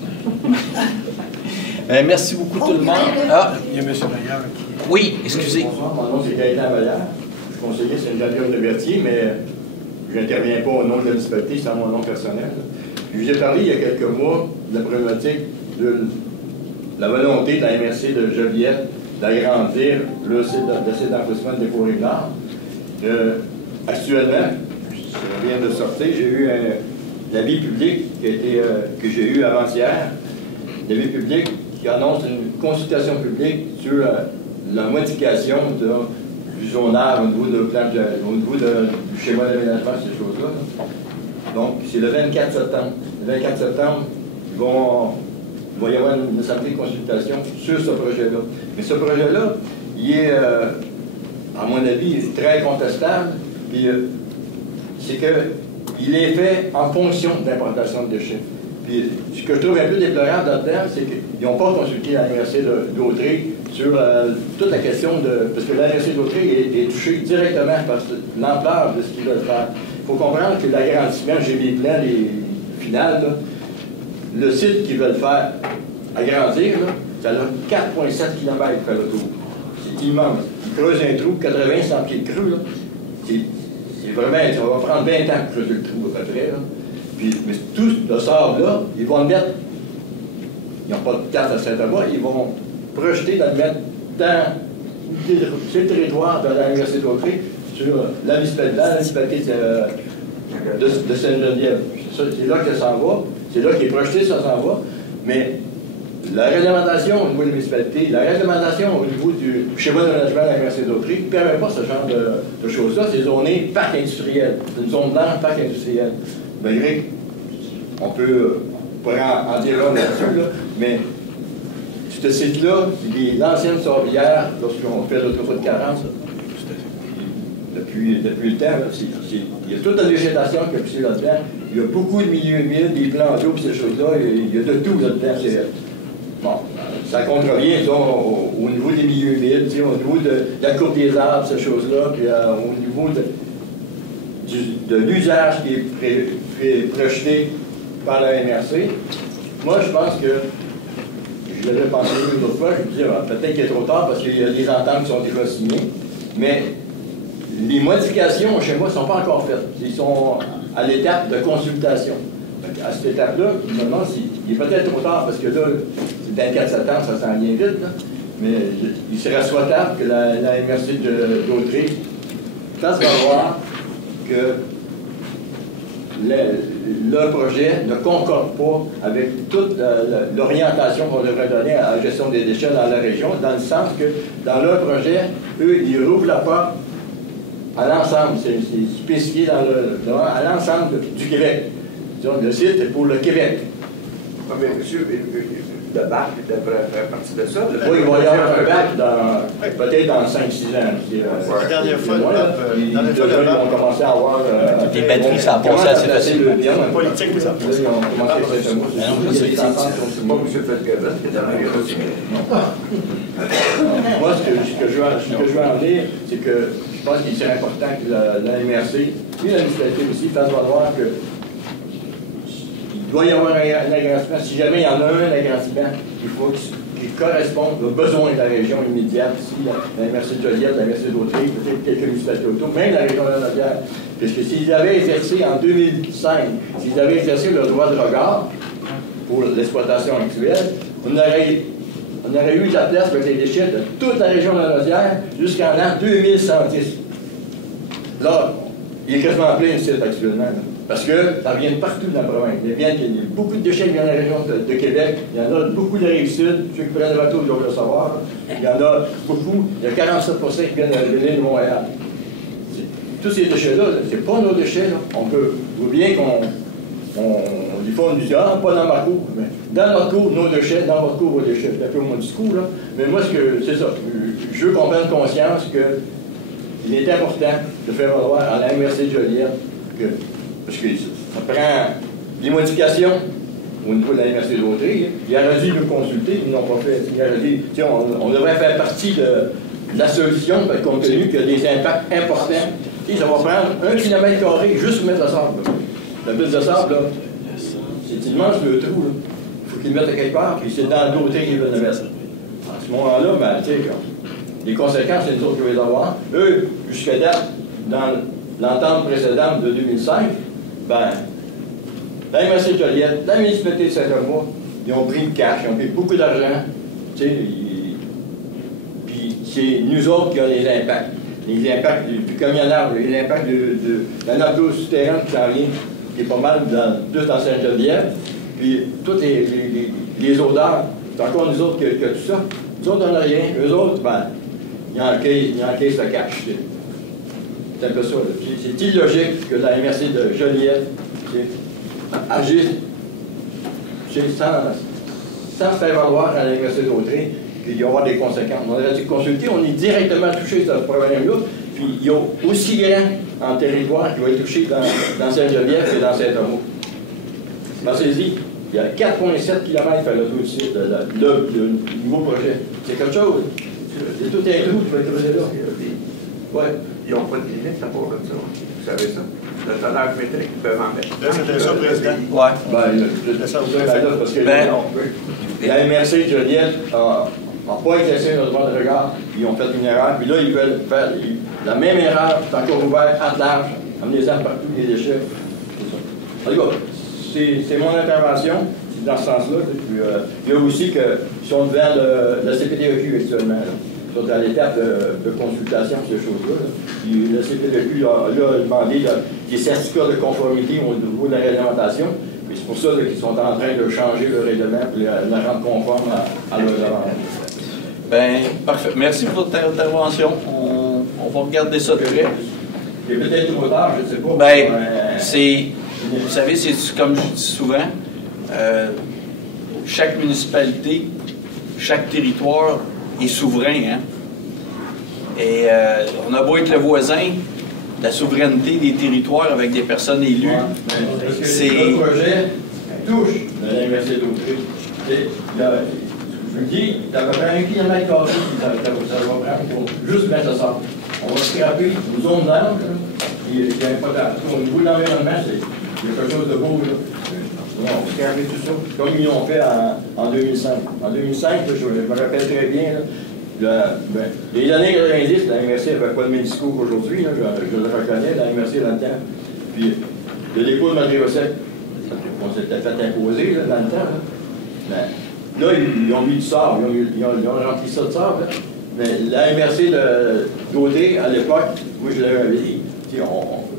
Merci beaucoup tout le monde. Ah, il y a M. Maillard qui... Oui, excusez. Bonsoir, mon nom c'est Gaëtan Maillard. Je suis conseiller Saint-Jean-de-Berthier, mais je n'interviens pas au nom de la municipalité, c'est à mon nom personnel. Je vous ai parlé il y a quelques mois de la problématique de la volonté de la MRC de Joliette d'agrandir le site d'enfouissement de Dépôt-Rive-Nord. Actuellement, ça vient de sortir, j'ai eu l'avis public que j'ai eu avant-hier. de vie publique qui annonce une consultation publique sur la modification du zonage au niveau, au niveau du schéma d'aménagement, ces choses-là. Donc, c'est le 24 septembre. Le 24 septembre, il va y avoir une assemblée de consultation sur ce projet-là. Mais ce projet-là, il est, à mon avis, très contestable. Puis, c'est qu'il est fait en fonction de l'importation de déchets. Puis, ce que je trouve un peu déplorable là-dedans, c'est qu'ils n'ont pas consulté l'Université d'Autry sur toute la question de... Parce que l'Université d'Autry est touchée directement par l'ampleur de ce qu'ils veulent faire. Il faut comprendre que l'agrandissement, j'ai mis plein les finales, là, le site qu'ils veulent faire agrandir, là, ça a 4,7 km par le tour. C'est immense. Ils creusent un trou, 80-100 pieds de creux, là. C'est vraiment... Ça va prendre 20 ans de creuser le trou, à peu près, là. Puis, mais tout ce sable-là, ils vont le mettre... Ils n'ont pas de carte à Saint-Thomas, ils vont projeter de le mettre sur le territoire de l'Université d'Autry, sur la municipalité de Sainte-Geneviève. C'est là que ça s'en va, c'est là qu'il est projeté, ça s'en va, mais la réglementation au niveau des municipalités, la réglementation au niveau du schéma d'aménagement de l'Université d'Autry ne permet pas ce genre de choses-là. C'est zoné parc industriel, c'est une zone blanche parc industriel. Malgré on peut en dire là là-dessus, là, mais ce site-là, c'est l'ancienne sorbière, lorsqu'on fait l'autoroute 40, depuis le temps, il y a toute la végétation qui a poussé là-dedans. Il y a beaucoup de milieux humides, des plants d'eau, ces choses-là. Il y a de tout là-dedans. Bon, ça contrevient, disons, au niveau des milieux humides, au niveau de la courbe des arbres, ces choses-là, puis au niveau de l'usage qui est projeté par la MRC. Moi, je pense que, je l'avais pensé une autre fois, je me disais, peut-être qu'il est trop tard parce qu'il y a des ententes qui sont déjà signées, mais les modifications chez moi ne sont pas encore faites. Ils sont à l'étape de consultation. Donc, à cette étape-là, je me demande s'il est peut-être trop tard parce que là, c'est dans 4 septembre, ça s'en vient vite, là. Mais il serait souhaitable que la MRC d'Autry fasse valoir que le projet ne concorde pas avec toute l'orientation qu'on devrait donner à la gestion des déchets dans la région, dans le sens que dans leur projet, eux, ils rouvrent la porte à l'ensemble, c'est spécifié à l'ensemble du Québec. Donc, le site est pour le Québec. Mais monsieur, le bac devrait faire partie de ça. Oui, il va y avoir un bac peut-être dans 5-6 ans. La dernière fois, le bac, ils vont commencer à avoir... Les batteries, ça a passé assez facile. Politique, mais ça a passé. Ils ont commencé à faire Pas monsieur Fetkeven, qui est dans Moi, ce que je veux en dire, c'est que je pense qu'il serait important que la MRC, puis la municipalité aussi, fasse valoir que il doit y avoir un agrandissement. Si jamais il y en a un agrandissement, il faut qu'il corresponde aux besoins de la région immédiate, ici, la MRC de Joliette, la MRC d'Autry, peut-être quelques municipalités autour, même la région de la Naudière. Parce que s'ils avaient exercé en 2005, s'ils avaient exercé leur droit de regard pour l'exploitation actuelle, on aurait eu la place avec les déchets de toute la région de la Naudière jusqu'en l'an 2110. Là, il est quasiment plein le site actuellement. Là. Parce que ça vient de partout dans la province. Il y a beaucoup de déchets qui viennent de la région de Québec. Il y en a beaucoup de la Rive-Sud. Ceux qui prennent le bateau doivent le savoir. Il y en a beaucoup. Il y a 47% qui viennent de l'île de Montréal. Tous ces déchets-là, c'est pas nos déchets. Là. On peut, ou bien des fois on dit, ah, pas dans ma cour. Mais dans notre cour, nos déchets, dans votre cour, vos déchets. C'est un peu mon discours, là. Mais moi, c'est ça. Je veux qu'on prenne conscience qu'il est important de faire valoir à la MRC de Joliette parce que ça prend des modifications au niveau de la MRC d'Autry. Il aurait dû nous consulter, ils n'ont pas fait. Il aurait dit, on devrait faire partie de la solution, compte tenu qu'il y a des impacts importants. Ça va prendre 1 km² juste pour mettre le sable. La piste de sable, c'est immense le trou. Il faut qu'ils le mettent à quelque part, puis c'est dans l'Autry qu'ils veulent le mettre. À ce moment-là, ben, tu sais, les conséquences, c'est nous autres qui vont les avoir. Eux, jusqu'à date, dans l'entente précédente de 2005, ben, la MRC de Joliette, la municipalité de Saint-Thomas, ils ont pris le cash, ils ont pris beaucoup d'argent, tu sais, puis c'est nous autres qui avons les impacts. Les impacts du camionnage, les impacts de la nappe d'eau souterraine qui s'en vient, qui est pas mal juste dans Sainte-Geneviève, puis tous les odeurs, c'est encore nous autres que tout ça. Nous autres, on n'a rien. Eux autres, ben, ils encaissent le cash. C'est un peu ça. C'est illogique que la MRC de Joliette agisse sans se faire valoir à la MRC d'Autrey qu'il va y avoir des conséquences. On a dû consulter, on est directement touché sur ce problème-là, puis il y a aussi grand en territoire qui va être touché dans Saint-Geneviève et dans Saint-Thomas. Pensez-y, il y a 4,7 km à l'autre site, le nouveau projet. C'est quelque chose. C'est tout un trou qui va être creusé là. Ouais. Ils n'ont pas de limite à part comme ça. Vous savez ça? Le tonnage métrique, ils peuvent en mettre. Là, c'était ça, Président. Ouais. Ben, parce que la MRC de Joliette n'a pas exercé notre droit de regard. Ils ont fait une erreur. Puis là, ils veulent faire la même erreur, c'est encore ouvert, à large, amener ça partout, les déchets. En tout cas, c'est mon intervention dans ce sens-là. Il y a aussi qu'ils sont devant la CPTEQ actuellement. Là. Ils sont à l'étape de consultation sur ces choses-là. Puis le CPTEQ a demandé des certificats de conformité au niveau de la réglementation. Puis c'est pour ça qu'ils sont en train de changer le règlement pour la rendre conforme à leurs demandes. Bien, parfait. Merci pour votre intervention. On va regarder ça de près. Il est peut-être trop tard, je ne sais pas. Bien, vous savez, c'est comme je dis souvent, chaque municipalité, chaque territoire est souverain. Hein? Et on a beau être le voisin, la souveraineté des territoires avec des personnes élues. C'est le projet touche la MRC d'Autrey. Je vous dis, il y a à peu près 1 km carré ça va prendre pour juste mettre ça. On va scraper une zone d'angle, il y a un potentiel. Au niveau de l'environnement, il y a quelque chose de beau. Là. On va scraper tout ça, comme ils l'ont fait en 2005. En 2005, je me rappelle très bien, les années 90, la MRC n'avait pas de médicaux qu'aujourd'hui, je le reconnais, la MRC dans le temps. Puis, le dépôt de matériaux secs, on s'était fait imposer dans le temps. Là, ils ont mis du sable, ils ont rempli ça de sable. Mais la MRC d'Autrey, à l'époque, moi je l'avais dit,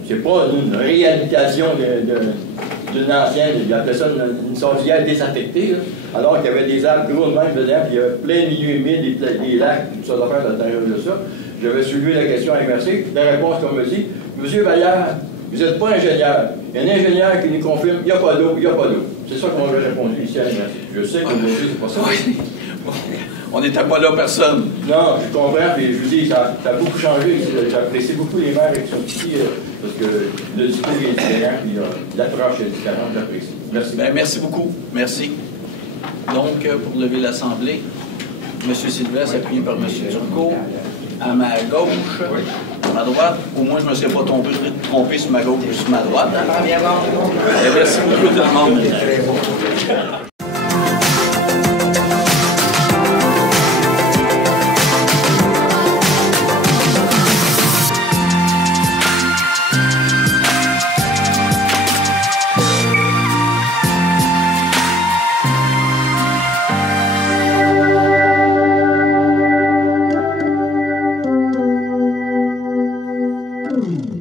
c'est pas une réhabilitation d'une ancienne, il appelait ça une saudière désaffectée, là, alors qu'il y avait des arbres gros de même dedans, puis il y avait plein de milieux humides, des lacs, tout ça d'affaires à l'intérieur de ça. J'avais soulevé la question à MRC, la réponse qu'on me dit, Monsieur Vallière, vous n'êtes pas ingénieur. Il y a un ingénieur qui nous confirme, il n'y a pas d'eau, il n'y a pas d'eau. C'est ça qu'on m'avait répondu ici à MRC. Je sais qu'aujourd'hui, c'est pas ça. On n'était pas là, personne. Non, je comprends, puis je vous dis, ça a beaucoup changé. J'apprécie beaucoup les maires qui sont ici, parce que le discours est différent, puis l'approche est différente, j'apprécie. Merci. Bien, merci beaucoup. Merci. Donc, pour lever l'Assemblée, M. Sylvestre, appuyé par M. Turcot, à ma gauche, à ma droite. Au moins, je ne me serais pas trompé sur ma gauche ou sur ma droite. Merci beaucoup tout le monde. Boom.